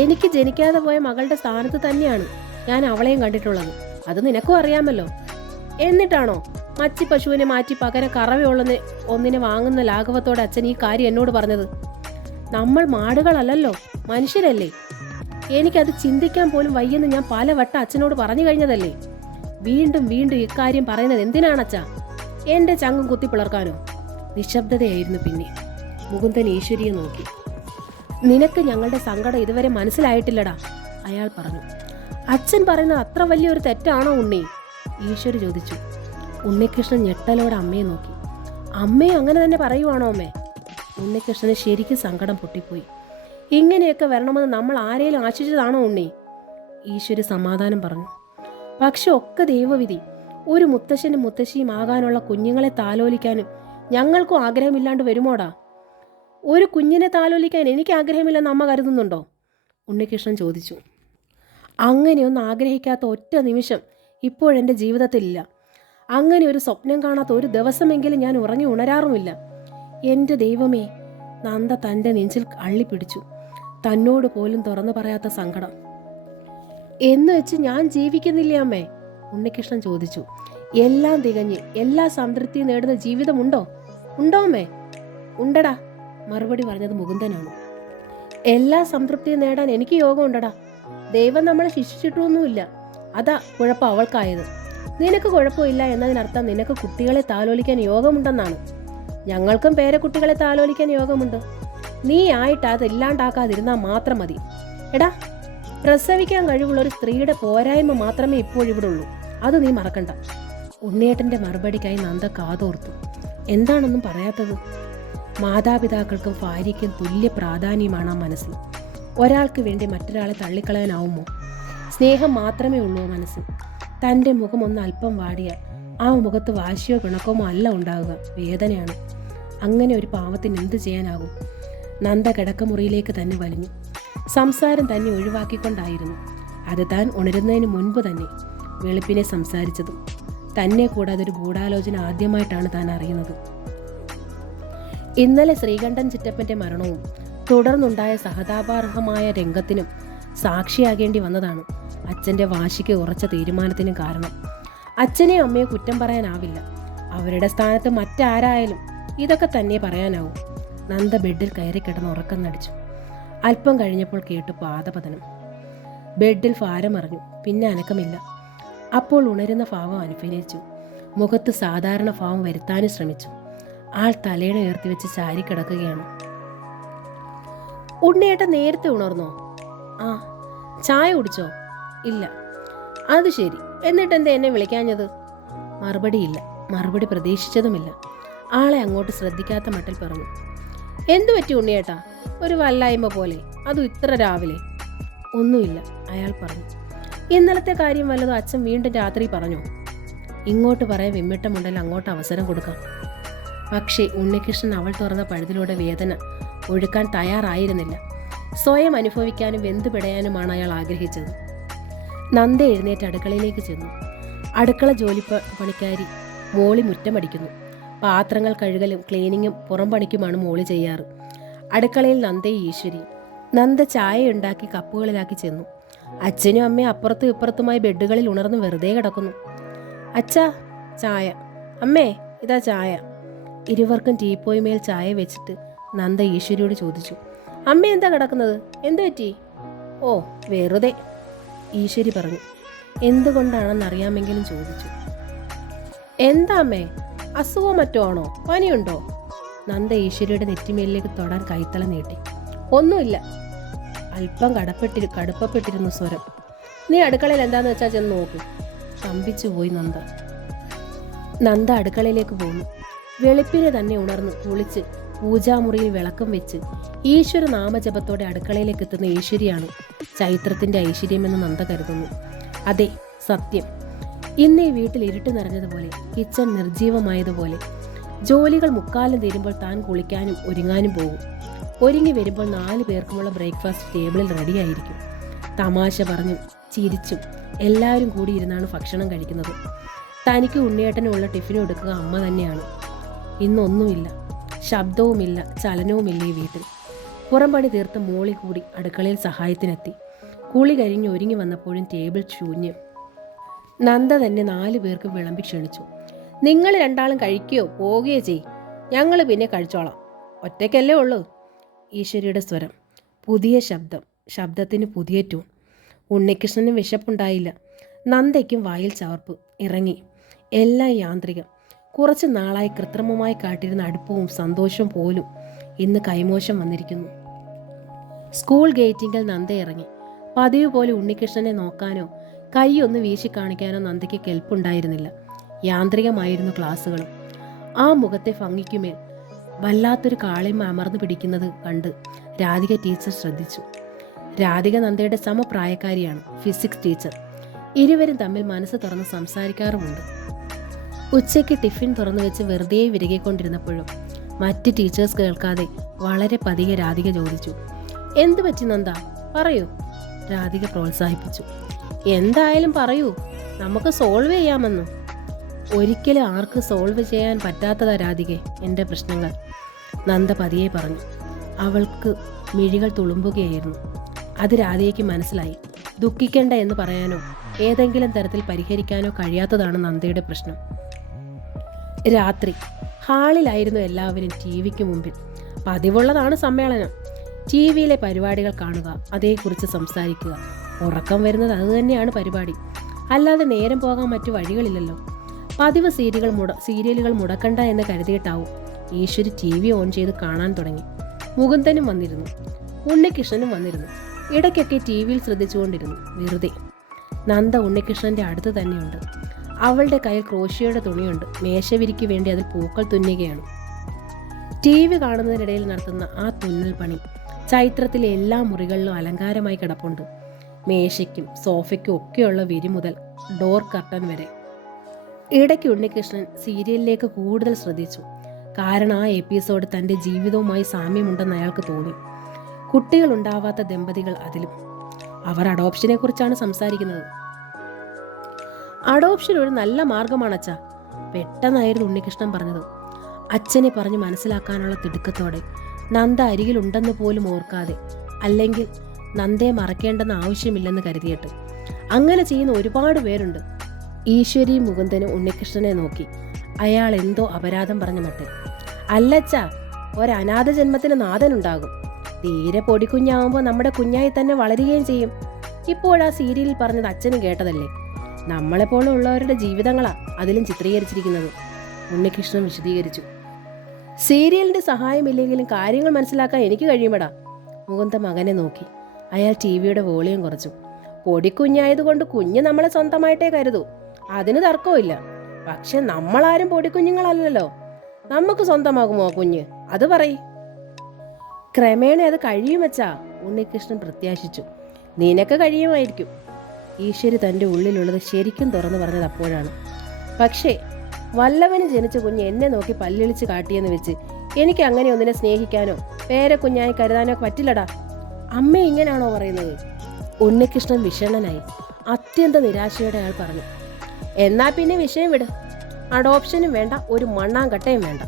എനിക്ക് ജനിക്കാതെ പോയ മകളുടെ സ്ഥാനത്ത് തന്നെയാണ് ഞാൻ അവളെയും കണ്ടിട്ടുള്ളത്. അത് നിനക്കും അറിയാമല്ലോ. എന്നിട്ടാണോ മച്ചി പശുവിനെ മാറ്റി പകരം കറവയുള്ളതിന് ഒന്നിനെ വാങ്ങുന്ന ലാഘവത്തോടെ അച്ഛൻ ഈ കാര്യം എന്നോട് പറഞ്ഞത്? നമ്മൾ മാടുകളല്ലല്ലോ, മനുഷ്യരല്ലേ. എനിക്കത് ചിന്തിക്കാൻ പോലും വയ്യെന്ന് ഞാൻ പലവട്ടം അച്ഛനോട് പറഞ്ഞു കഴിഞ്ഞതല്ലേ. വീണ്ടും വീണ്ടും ഇക്കാര്യം പറയുന്നത് എന്തിനാണച്ചാ? എൻ്റെ ചങ്കും കുത്തിപ്പിളർക്കാനോ? നിശബ്ദതയായിരുന്നു. പിന്നെ മുകുന്ദൻ ഈശ്വരിയെ നോക്കി. നിനക്ക് ഞങ്ങളുടെ സങ്കടം ഇതുവരെ മനസ്സിലായിട്ടില്ലടാ, അയാൾ പറഞ്ഞു. അച്ഛൻ പറയുന്നത് അത്ര വലിയൊരു തെറ്റാണോ ഉണ്ണി? ഈശ്വരി ചോദിച്ചു. ഉണ്ണികൃഷ്ണൻ ഞെട്ടലോടെ അമ്മയെ നോക്കി. അമ്മയെ അങ്ങനെ തന്നെ പറയുവാണോ അമ്മേ? ഉണ്ണികൃഷ്ണന് ശരിക്കും സങ്കടം പൊട്ടിപ്പോയി. ഇങ്ങനെയൊക്കെ വരണമെന്ന് നമ്മൾ ആരെയും ആശിച്ചതാണോ ഉണ്ണി? ഈശ്വരി സമാധാനം പറഞ്ഞു. പക്ഷെ ഒക്കെ ദൈവവിധി. ഒരു മുത്തശ്ശനും മുത്തശ്ശിയും ആകാനുള്ള കുഞ്ഞുങ്ങളെ താലോലിക്കാനും ഞങ്ങൾക്കും ആഗ്രഹമില്ലാണ്ട് വരുമോടാ? ഒരു കുഞ്ഞിനെ താലോലിക്കാൻ എനിക്ക് ആഗ്രഹമില്ലെന്ന് അമ്മ കരുതുന്നുണ്ടോ? ഉണ്ണികൃഷ്ണൻ ചോദിച്ചു. അങ്ങനെയൊന്നും ആഗ്രഹിക്കാത്ത ഒറ്റ നിമിഷം ഇപ്പോഴെൻ്റെ ജീവിതത്തിലില്ല. അങ്ങനെ ഒരു സ്വപ്നം കാണാത്ത ഒരു ദിവസമെങ്കിലും ഞാൻ ഉറങ്ങി ഉണരാറുമില്ല. എൻ്റെ ദൈവമേ, നന്ദ തൻ്റെ നെഞ്ചിൽ അള്ളിപ്പിടിച്ചു. തന്നോട് പോലും തുറന്നു പറയാത്ത സങ്കടം. എന്ന് വെച്ച് ഞാൻ ജീവിക്കുന്നില്ലേ അമ്മേ? ഉണ്ണികൃഷ്ണൻ ചോദിച്ചു. എല്ലാം തികഞ്ഞ് എല്ലാ സംതൃപ്തിയും നേടുന്ന ജീവിതമുണ്ടോ? ഉണ്ടോ അമ്മേ? ഉണ്ടടാ, മറുപടി പറഞ്ഞത് മുകുന്ദനാണ്. എല്ലാ സംതൃപ്തിയും നേടാൻ എനിക്ക് യോഗമുണ്ടടാ. ദൈവം നമ്മളെ ശിക്ഷിച്ചിട്ടൊന്നുമില്ല. അതാ കുഴപ്പം അവൾക്കായത്. നിനക്ക് കുഴപ്പമില്ല എന്നതിനർത്ഥം നിനക്ക് കുട്ടികളെ താലോലിക്കാൻ യോഗമുണ്ടെന്നാണ്. ഞങ്ങൾക്കും പേരക്കുട്ടികളെ താലോലിക്കാൻ യോഗമുണ്ട്. നീ ആയിട്ട് അത് ഇല്ലാണ്ടാക്കാതിരുന്നാൽ മാത്രം മതി. എടാ, പ്രസവിക്കാൻ കഴിവുള്ള ഒരു സ്ത്രീയുടെ പോരായ്മ മാത്രമേ ഇപ്പോഴിവിടെ ഉള്ളൂ. അത് നീ മറക്കണ്ട. ഉണ്ണിയേട്ടൻ്റെ മറുപടിക്കായി നന്ദ കാതോർത്തു. എന്താണെന്നും പറയാത്തത്? മാതാപിതാക്കൾക്കും ഭാര്യയ്ക്കും തുല്യ പ്രാധാന്യമാണ് ആ മനസ്സിൽ. ഒരാൾക്ക് വേണ്ടി മറ്റൊരാളെ തള്ളിക്കളയാനാവുമോ? സ്നേഹം മാത്രമേ ഉള്ളൂ മനസ്സിൽ. തൻ്റെ മുഖം ഒന്ന് അല്പം വാടിയാൽ ആ മുഖത്ത് വാശിയോ പിണക്കമോ അല്ല ഉണ്ടാവുക, വേദനയാണ്. അങ്ങനെ ഒരു പാവത്തിന് എന്ത് ചെയ്യാനാകും? നന്ദ കിടക്കമുറിയിലേക്ക് തന്നെ വലിഞ്ഞു. സംസാരം തന്നെ ഒഴിവാക്കിക്കൊണ്ടായിരുന്നു. അത് താൻ ഉണരുന്നതിന് മുൻപ് തന്നെ വെളുപ്പിനെ സംസാരിച്ചതും. തന്നെ കൂടാതെ ഒരു ഗൂഢാലോചന ആദ്യമായിട്ടാണ് താൻ അറിയുന്നത്. ഇന്നലെ ശ്രീകണ്ഠൻ ചിറ്റപ്പൻ്റെ മരണവും തുടർന്നുണ്ടായ സഹതാപാർഹമായ രംഗത്തിനും സാക്ഷിയാകേണ്ടി വന്നതാണ് അച്ഛൻ്റെ വാശിക്ക് ഉറച്ച തീരുമാനത്തിനും കാരണം. അച്ഛനെയും അമ്മയെ കുറ്റം പറയാനാവില്ല. അവരുടെ സ്ഥാനത്ത് മറ്റാരായാലും ഇതൊക്കെ തന്നെ പറയാനാവും. നന്ദ ബെഡിൽ കയറി കിടന്ന് ഉറക്കം നടിച്ചു. അല്പം കഴിഞ്ഞപ്പോൾ കേട്ടു പാദപതനം. ബെഡിൽ ഭാരമറിഞ്ഞു. പിന്നെ അനക്കമില്ല. അപ്പോൾ ഉണരുന്ന ഭാവം അനുഭവിച്ചു. മുഖത്ത് സാധാരണ ഭാവം വരുത്താനും ശ്രമിച്ചു. ആൾ തലയുടെ ഉയർത്തി വെച്ച് ചാരി കിടക്കുകയാണ്. ഉണ്ണിയേട്ടൻ നേരത്തെ ഉണർന്നോ? ആ. ചായ കുടിച്ചോ? ഇല്ല. അത് ശരി. എന്നിട്ട് എന്താ എന്നെ വിളിക്കാഞ്ഞത്? മറുപടിയില്ല. മറുപടി പ്രതീക്ഷിച്ചതുമില്ല. ആളെ അങ്ങോട്ട് ശ്രദ്ധിക്കാത്ത മട്ടിൽ പറഞ്ഞു. എന്തു പറ്റി ഉണ്ണിയേട്ടാ? ഒരു വല്ലായ്മ പോലെ, അതും ഇത്ര രാവിലെ? ഒന്നുമില്ല, അയാൾ പറഞ്ഞു. ഇന്നലത്തെ കാര്യം വല്ലതും അച്ഛൻ വീണ്ടും രാത്രി പറഞ്ഞോ? ഇങ്ങോട്ട് പറയാൻ വിമ്മിട്ടമുണ്ടെങ്കിൽ അങ്ങോട്ട് അവസരം കൊടുക്കാം. പക്ഷേ ഉണ്ണികൃഷ്ണൻ അവൾ തുറന്ന പഴുതിലൂടെ വേദന ഒഴുക്കാൻ തയ്യാറായിരുന്നില്ല. സ്വയം അനുഭവിക്കാനും വെന്തുപിടയാനുമാണ് അയാൾ ആഗ്രഹിച്ചത്. നന്ദ എഴുന്നേറ്റ് അടുക്കളയിലേക്ക് ചെന്നു. അടുക്കള പണിക്കാരി മോളി മുറ്റമടിക്കുന്നു. പാത്രങ്ങൾ കഴുകലും ക്ലീനിങ്ങും പുറം പണിക്കുമാണ് മോളി ചെയ്യാറ്. അടുക്കളയിൽ നന്ദയും ഈശ്വരി. നന്ദ ചായ ഉണ്ടാക്കി കപ്പുകളിലാക്കി ചെന്നു. അച്ഛനും അമ്മയും അപ്പുറത്തും ഇപ്പുറത്തുമായി ബെഡുകളിൽ ഉണർന്ന് വെറുതെ കിടക്കുന്നു. അച്ഛാ, ചായ. അമ്മേ, ഇതാ ചായ. ഇരുവർക്കും ടീപ്പോയ്മേൽ ചായ വെച്ചിട്ട് നന്ദ ഈശ്വരിയോട് ചോദിച്ചു, അമ്മ എന്താ കിടക്കുന്നത്? എന്തു പറ്റി? ഓ വെറുതെ, ഈശ്വരി പറഞ്ഞു. എന്തുകൊണ്ടാണെന്നറിയാമെങ്കിലും ചോദിച്ചു. എന്താ അമ്മേ, അസുഖമോ മറ്റോ ആണോ? പനിയുണ്ടോ? നന്ദ ഈശ്വരിയുടെ നെറ്റിമേലിലേക്ക് തൊടാൻ കൈത്തള നീട്ടി. ഒന്നുമില്ല. അല്പം കടുപ്പപ്പെട്ടിരുന്നു സ്വരം. നീ അടുക്കളയിൽ എന്താന്ന് വെച്ചാൽ ചെന്ന് നോക്ക്. സ്തംഭിച്ചു പോയി നന്ദ. നന്ദ അടുക്കളയിലേക്ക് പോന്നു. വെളുപ്പിനെ തന്നെ ഉണർന്ന് കുളിച്ച് പൂജാമുറിയിൽ വിളക്കം വെച്ച് ഈശ്വര നാമജപത്തോടെ അടുക്കളയിലേക്ക് എത്തുന്ന ഈശ്വരിയാണ് ചൈത്രത്തിന്റെ ഐശ്വര്യമെന്ന് നന്ദ കരുതുന്നു. അതെ, സത്യം. ഇന്ന് ഈ വീട്ടിൽ ഇരുട്ട് നിറഞ്ഞതുപോലെ, കിച്ചൺ നിർജീവമായതുപോലെ. ജോലികൾ മുക്കാലും തീരുമ്പോൾ താൻ കുളിക്കാനും ഒരുങ്ങാനും പോകും. ഒരുങ്ങി വരുമ്പോൾ 4 പേർക്കുമുള്ള ബ്രേക്ക്ഫാസ്റ്റ് ടേബിളിൽ റെഡിയായിരിക്കും. തമാശ പറഞ്ഞും ചിരിച്ചും എല്ലാവരും കൂടി ഇരുന്നാണ് ഭക്ഷണം കഴിക്കുന്നത്. തനിക്ക് ഉണ്ണിയേട്ടനുമുള്ള ടിഫിനും എടുക്കുക അമ്മ തന്നെയാണ്. ഇന്നൊന്നുമില്ല, ശബ്ദവുമില്ല, ചലനവുമില്ല ഈ വീട്ടിൽ. പുറംപണി തീർത്ത് മോളി കൂടി അടുക്കളയിൽ സഹായത്തിനെത്തി. കുളി കഴിഞ്ഞ് ഒരുങ്ങി വന്നപ്പോഴും ടേബിൾ ശൂന്യം. നന്ദ തന്നെ 4 പേർക്ക് വിളമ്പി ക്ഷണിച്ചു. നിങ്ങൾ രണ്ടാളും കഴിക്കുകയോ പോവുകയോ ചെയ്, ഞങ്ങൾ പിന്നെ കഴിച്ചോളാം. ഒറ്റയ്ക്കല്ലേ ഉള്ളൂ. ഈശ്വരിയുടെ സ്വരം. പുതിയ ശബ്ദത്തിന് പുതിയ ട്യൂൺ. ഉണ്ണികൃഷ്ണനും വിശപ്പുണ്ടായില്ല. നന്ദയ്ക്കും വായിൽ ചവർപ്പ്. ഇറങ്ങി. എല്ലാം യാന്ത്രികം. കുറച്ച് നാളായി കൃത്രിമമായി കാട്ടിരുന്ന അടുപ്പവും സന്തോഷവും പോലും ഇന്ന് കൈമോശം വന്നിരിക്കുന്നു. സ്കൂൾ ഗേറ്റിങ്കിൽ നന്ദ ഇറങ്ങി. പതിവ് പോലെ ഉണ്ണികൃഷ്ണനെ നോക്കാനോ കൈയൊന്ന് വീശി കാണിക്കാനോ നന്ദയ്ക്ക് കെൽപ്പുണ്ടായിരുന്നില്ല. യാന്ത്രികമായിരുന്നു ക്ലാസ്സുകളും. ആ മുഖത്തെ ഭംഗിക്കുമേൽ വല്ലാത്തൊരു കാളിമ അമർന്നു പിടിക്കുന്നത് കണ്ട് രാധിക ടീച്ചർ ശ്രദ്ധിച്ചു. രാധിക നന്ദയുടെ സമപ്രായക്കാരിയാണ്, ഫിസിക്സ് ടീച്ചർ. ഇരുവരും തമ്മിൽ മനസ്സ് തുറന്ന് സംസാരിക്കാറുമുണ്ട്. ഉച്ചയ്ക്ക് ടിഫിൻ തുറന്നു വെച്ച് വെറുതെ വിരകിക്കൊണ്ടിരുന്നപ്പോഴും മറ്റ് ടീച്ചേഴ്സ് കേൾക്കാതെ വളരെ പതിയെ രാധിക ചോദിച്ചു, എന്തു പറ്റി നന്ദ, പറയൂ. രാധിക പ്രോത്സാഹിപ്പിച്ചു. എന്തായാലും പറയൂ, നമുക്ക് സോൾവ് ചെയ്യാമെന്നു. ഒരിക്കലും ആർക്ക് സോൾവ് ചെയ്യാൻ പറ്റാത്തതാ രാധികെ എൻ്റെ പ്രശ്നങ്ങൾ, നന്ദ പതിയെ പറഞ്ഞു. അവൾക്ക് മിഴികൾ തുളുമ്പുകയായിരുന്നു. അത് രാധികയ്ക്ക് മനസ്സിലായി. ദുഃഖിക്കേണ്ട എന്ന് പറയാനോ ഏതെങ്കിലും തരത്തിൽ പരിഹരിക്കാനോ കഴിയാത്തതാണ് നന്ദയുടെ പ്രശ്നം. രാത്രി ഹാളിലായിരുന്നു എല്ലാവരും. ടിവിക്ക് മുമ്പിൽ പതിവുള്ളതാണ് സമ്മേളനം. ടിവിയിലെ പരിപാടികൾ കാണുക, അതേക്കുറിച്ച് സംസാരിക്കുക. ഉറക്കം വരുന്നത് അതുതന്നെയാണ് പരിപാടി. അല്ലാതെ നേരം പോകാൻ മറ്റു വഴികളില്ലല്ലോ. പതിവ് സീരിയലുകൾ മുടക്കണ്ട എന്ന് കരുതിയിട്ടാവും ഈശ്വരി TV ഓൺ ചെയ്ത് കാണാൻ തുടങ്ങി. മുകുന്ദനും വന്നിരുന്നു, ഉണ്ണികൃഷ്ണനും വന്നിരുന്നു. ഇടയ്ക്കൊക്കെ ടിവിയിൽ ശ്രദ്ധിച്ചുകൊണ്ടിരുന്നു. വെറുതെ. നന്ദ ഉണ്ണികൃഷ്ണന്റെ അടുത്ത് തന്നെയുണ്ട്. അവളുടെ കയ്യിൽ ക്രോഷ്യയുടെ തുണിയുണ്ട്. മേശവിരിക്ക് വേണ്ടി അതിൽ പൂക്കൾ തുന്നുകയാണ്. TV കാണുന്നതിനിടയിൽ നടത്തുന്ന ആ തുന്നൽ പണി ചൈത്രത്തിലെ എല്ലാ മുറികളിലും അലങ്കാരമായി കിടപ്പുണ്ട്. മേശയ്ക്കും സോഫയ്ക്കും ഒക്കെയുള്ള വിരി മുതൽ ഡോർ കർട്ടൻ വരെ. ഇടയ്ക്ക് ഉണ്ണികൃഷ്ണൻ സീരിയലിലേക്ക് കൂടുതൽ ശ്രദ്ധിച്ചു. കാരണം ആ എപ്പിസോഡ് തൻ്റെ ജീവിതവുമായി സാമ്യമുണ്ടെന്ന് അയാൾക്ക് തോന്നി. കുട്ടികളുണ്ടാവാത്ത ദമ്പതികൾ അതിലും. അവർ അഡോപ്ഷനെ കുറിച്ചാണ് സംസാരിക്കുന്നത്. അഡോപ്ഷൻ ഒരു നല്ല മാർഗമാണച്ചാ, പെട്ടെന്നായിരുന്നു ഉണ്ണികൃഷ്ണൻ പറഞ്ഞത്. അച്ഛനെ പറഞ്ഞ് മനസ്സിലാക്കാനുള്ള തിടുക്കത്തോടെ. നന്ദ അരികിലുണ്ടെന്ന് പോലും ഓർക്കാതെ. അല്ലെങ്കിൽ നന്ദയെ മറക്കേണ്ടെന്ന് ആവശ്യമില്ലെന്ന് കരുതിയിട്ട്. അങ്ങനെ ചെയ്യുന്ന ഒരുപാട് പേരുണ്ട്. ഈശ്വരിയും മുകുന്ദനും ഉണ്ണികൃഷ്ണനെ നോക്കി. അയാൾ എന്തോ അപരാധം പറഞ്ഞ മട്ടിൽ. അല്ലച്ചാ, ഒരനാഥ ജന്മത്തിന് നാഥനുണ്ടാകും. തീരെ പൊടിക്കുഞ്ഞാവുമ്പോൾ നമ്മുടെ കുഞ്ഞായി തന്നെ വളരുകയും ചെയ്യും. ഇപ്പോഴാ സീരിയലിൽ പറഞ്ഞത് അച്ഛനും കേട്ടതല്ലേ. നമ്മളെപ്പോലെ ഉള്ളവരുടെ ജീവിതങ്ങളാ അതിലും ചിത്രീകരിച്ചിരിക്കുന്നത്. ഉണ്ണികൃഷ്ണൻ വിശദീകരിച്ചു. സീരിയലിന്റെ സഹായമില്ലെങ്കിലും കാര്യങ്ങൾ മനസ്സിലാക്കാൻ എനിക്ക് കഴിയുമടാ. മുകുന്ദ മകനെ നോക്കി. അയാൾ ടിവിയുടെ വോളിയം കുറച്ചു. പൊടിക്കുഞ്ഞായതുകൊണ്ട് കുഞ്ഞ് നമ്മളെ സ്വന്തമായിട്ടേ കരുതൂ, അതിന് തർക്കമില്ല. പക്ഷെ നമ്മളാരും പൊടിക്കുഞ്ഞുങ്ങളല്ലല്ലോ. നമുക്ക് സ്വന്തമാകുമോ കുഞ്ഞ്? അത് പറയ്. ക്രമേണ അത് കഴിയുമച്ചാ, ഉണ്ണികൃഷ്ണൻ പ്രത്യാശിച്ചു. നിനക്ക് കഴിയുമായിരിക്കും. ഈശ്വരി തൻ്റെ ഉള്ളിലുള്ളത് ശരിക്കും തുറന്നു പറഞ്ഞത് അപ്പോഴാണ്. പക്ഷേ വല്ലവനും ജനിച്ച കുഞ്ഞ് എന്നെ നോക്കി പല്ലിളിച്ച് കാട്ടിയെന്ന് വെച്ച് എനിക്ക് അങ്ങനെ ഒന്നിനെ സ്നേഹിക്കാനോ പേരക്കുഞ്ഞായി കരുതാനോ പറ്റില്ലടാ. അമ്മ ഇങ്ങനെയാണോ പറയുന്നത്? ഉണ്ണികൃഷ്ണൻ വിഷണ്ണനായി. അത്യന്ത നിരാശയോടെ അയാൾ പറഞ്ഞു. എന്നാ പിന്നെ വിഷയം വിട്. അഡോപ്ഷനും വേണ്ട, ഒരു മണ്ണാങ്കട്ടയും വേണ്ട.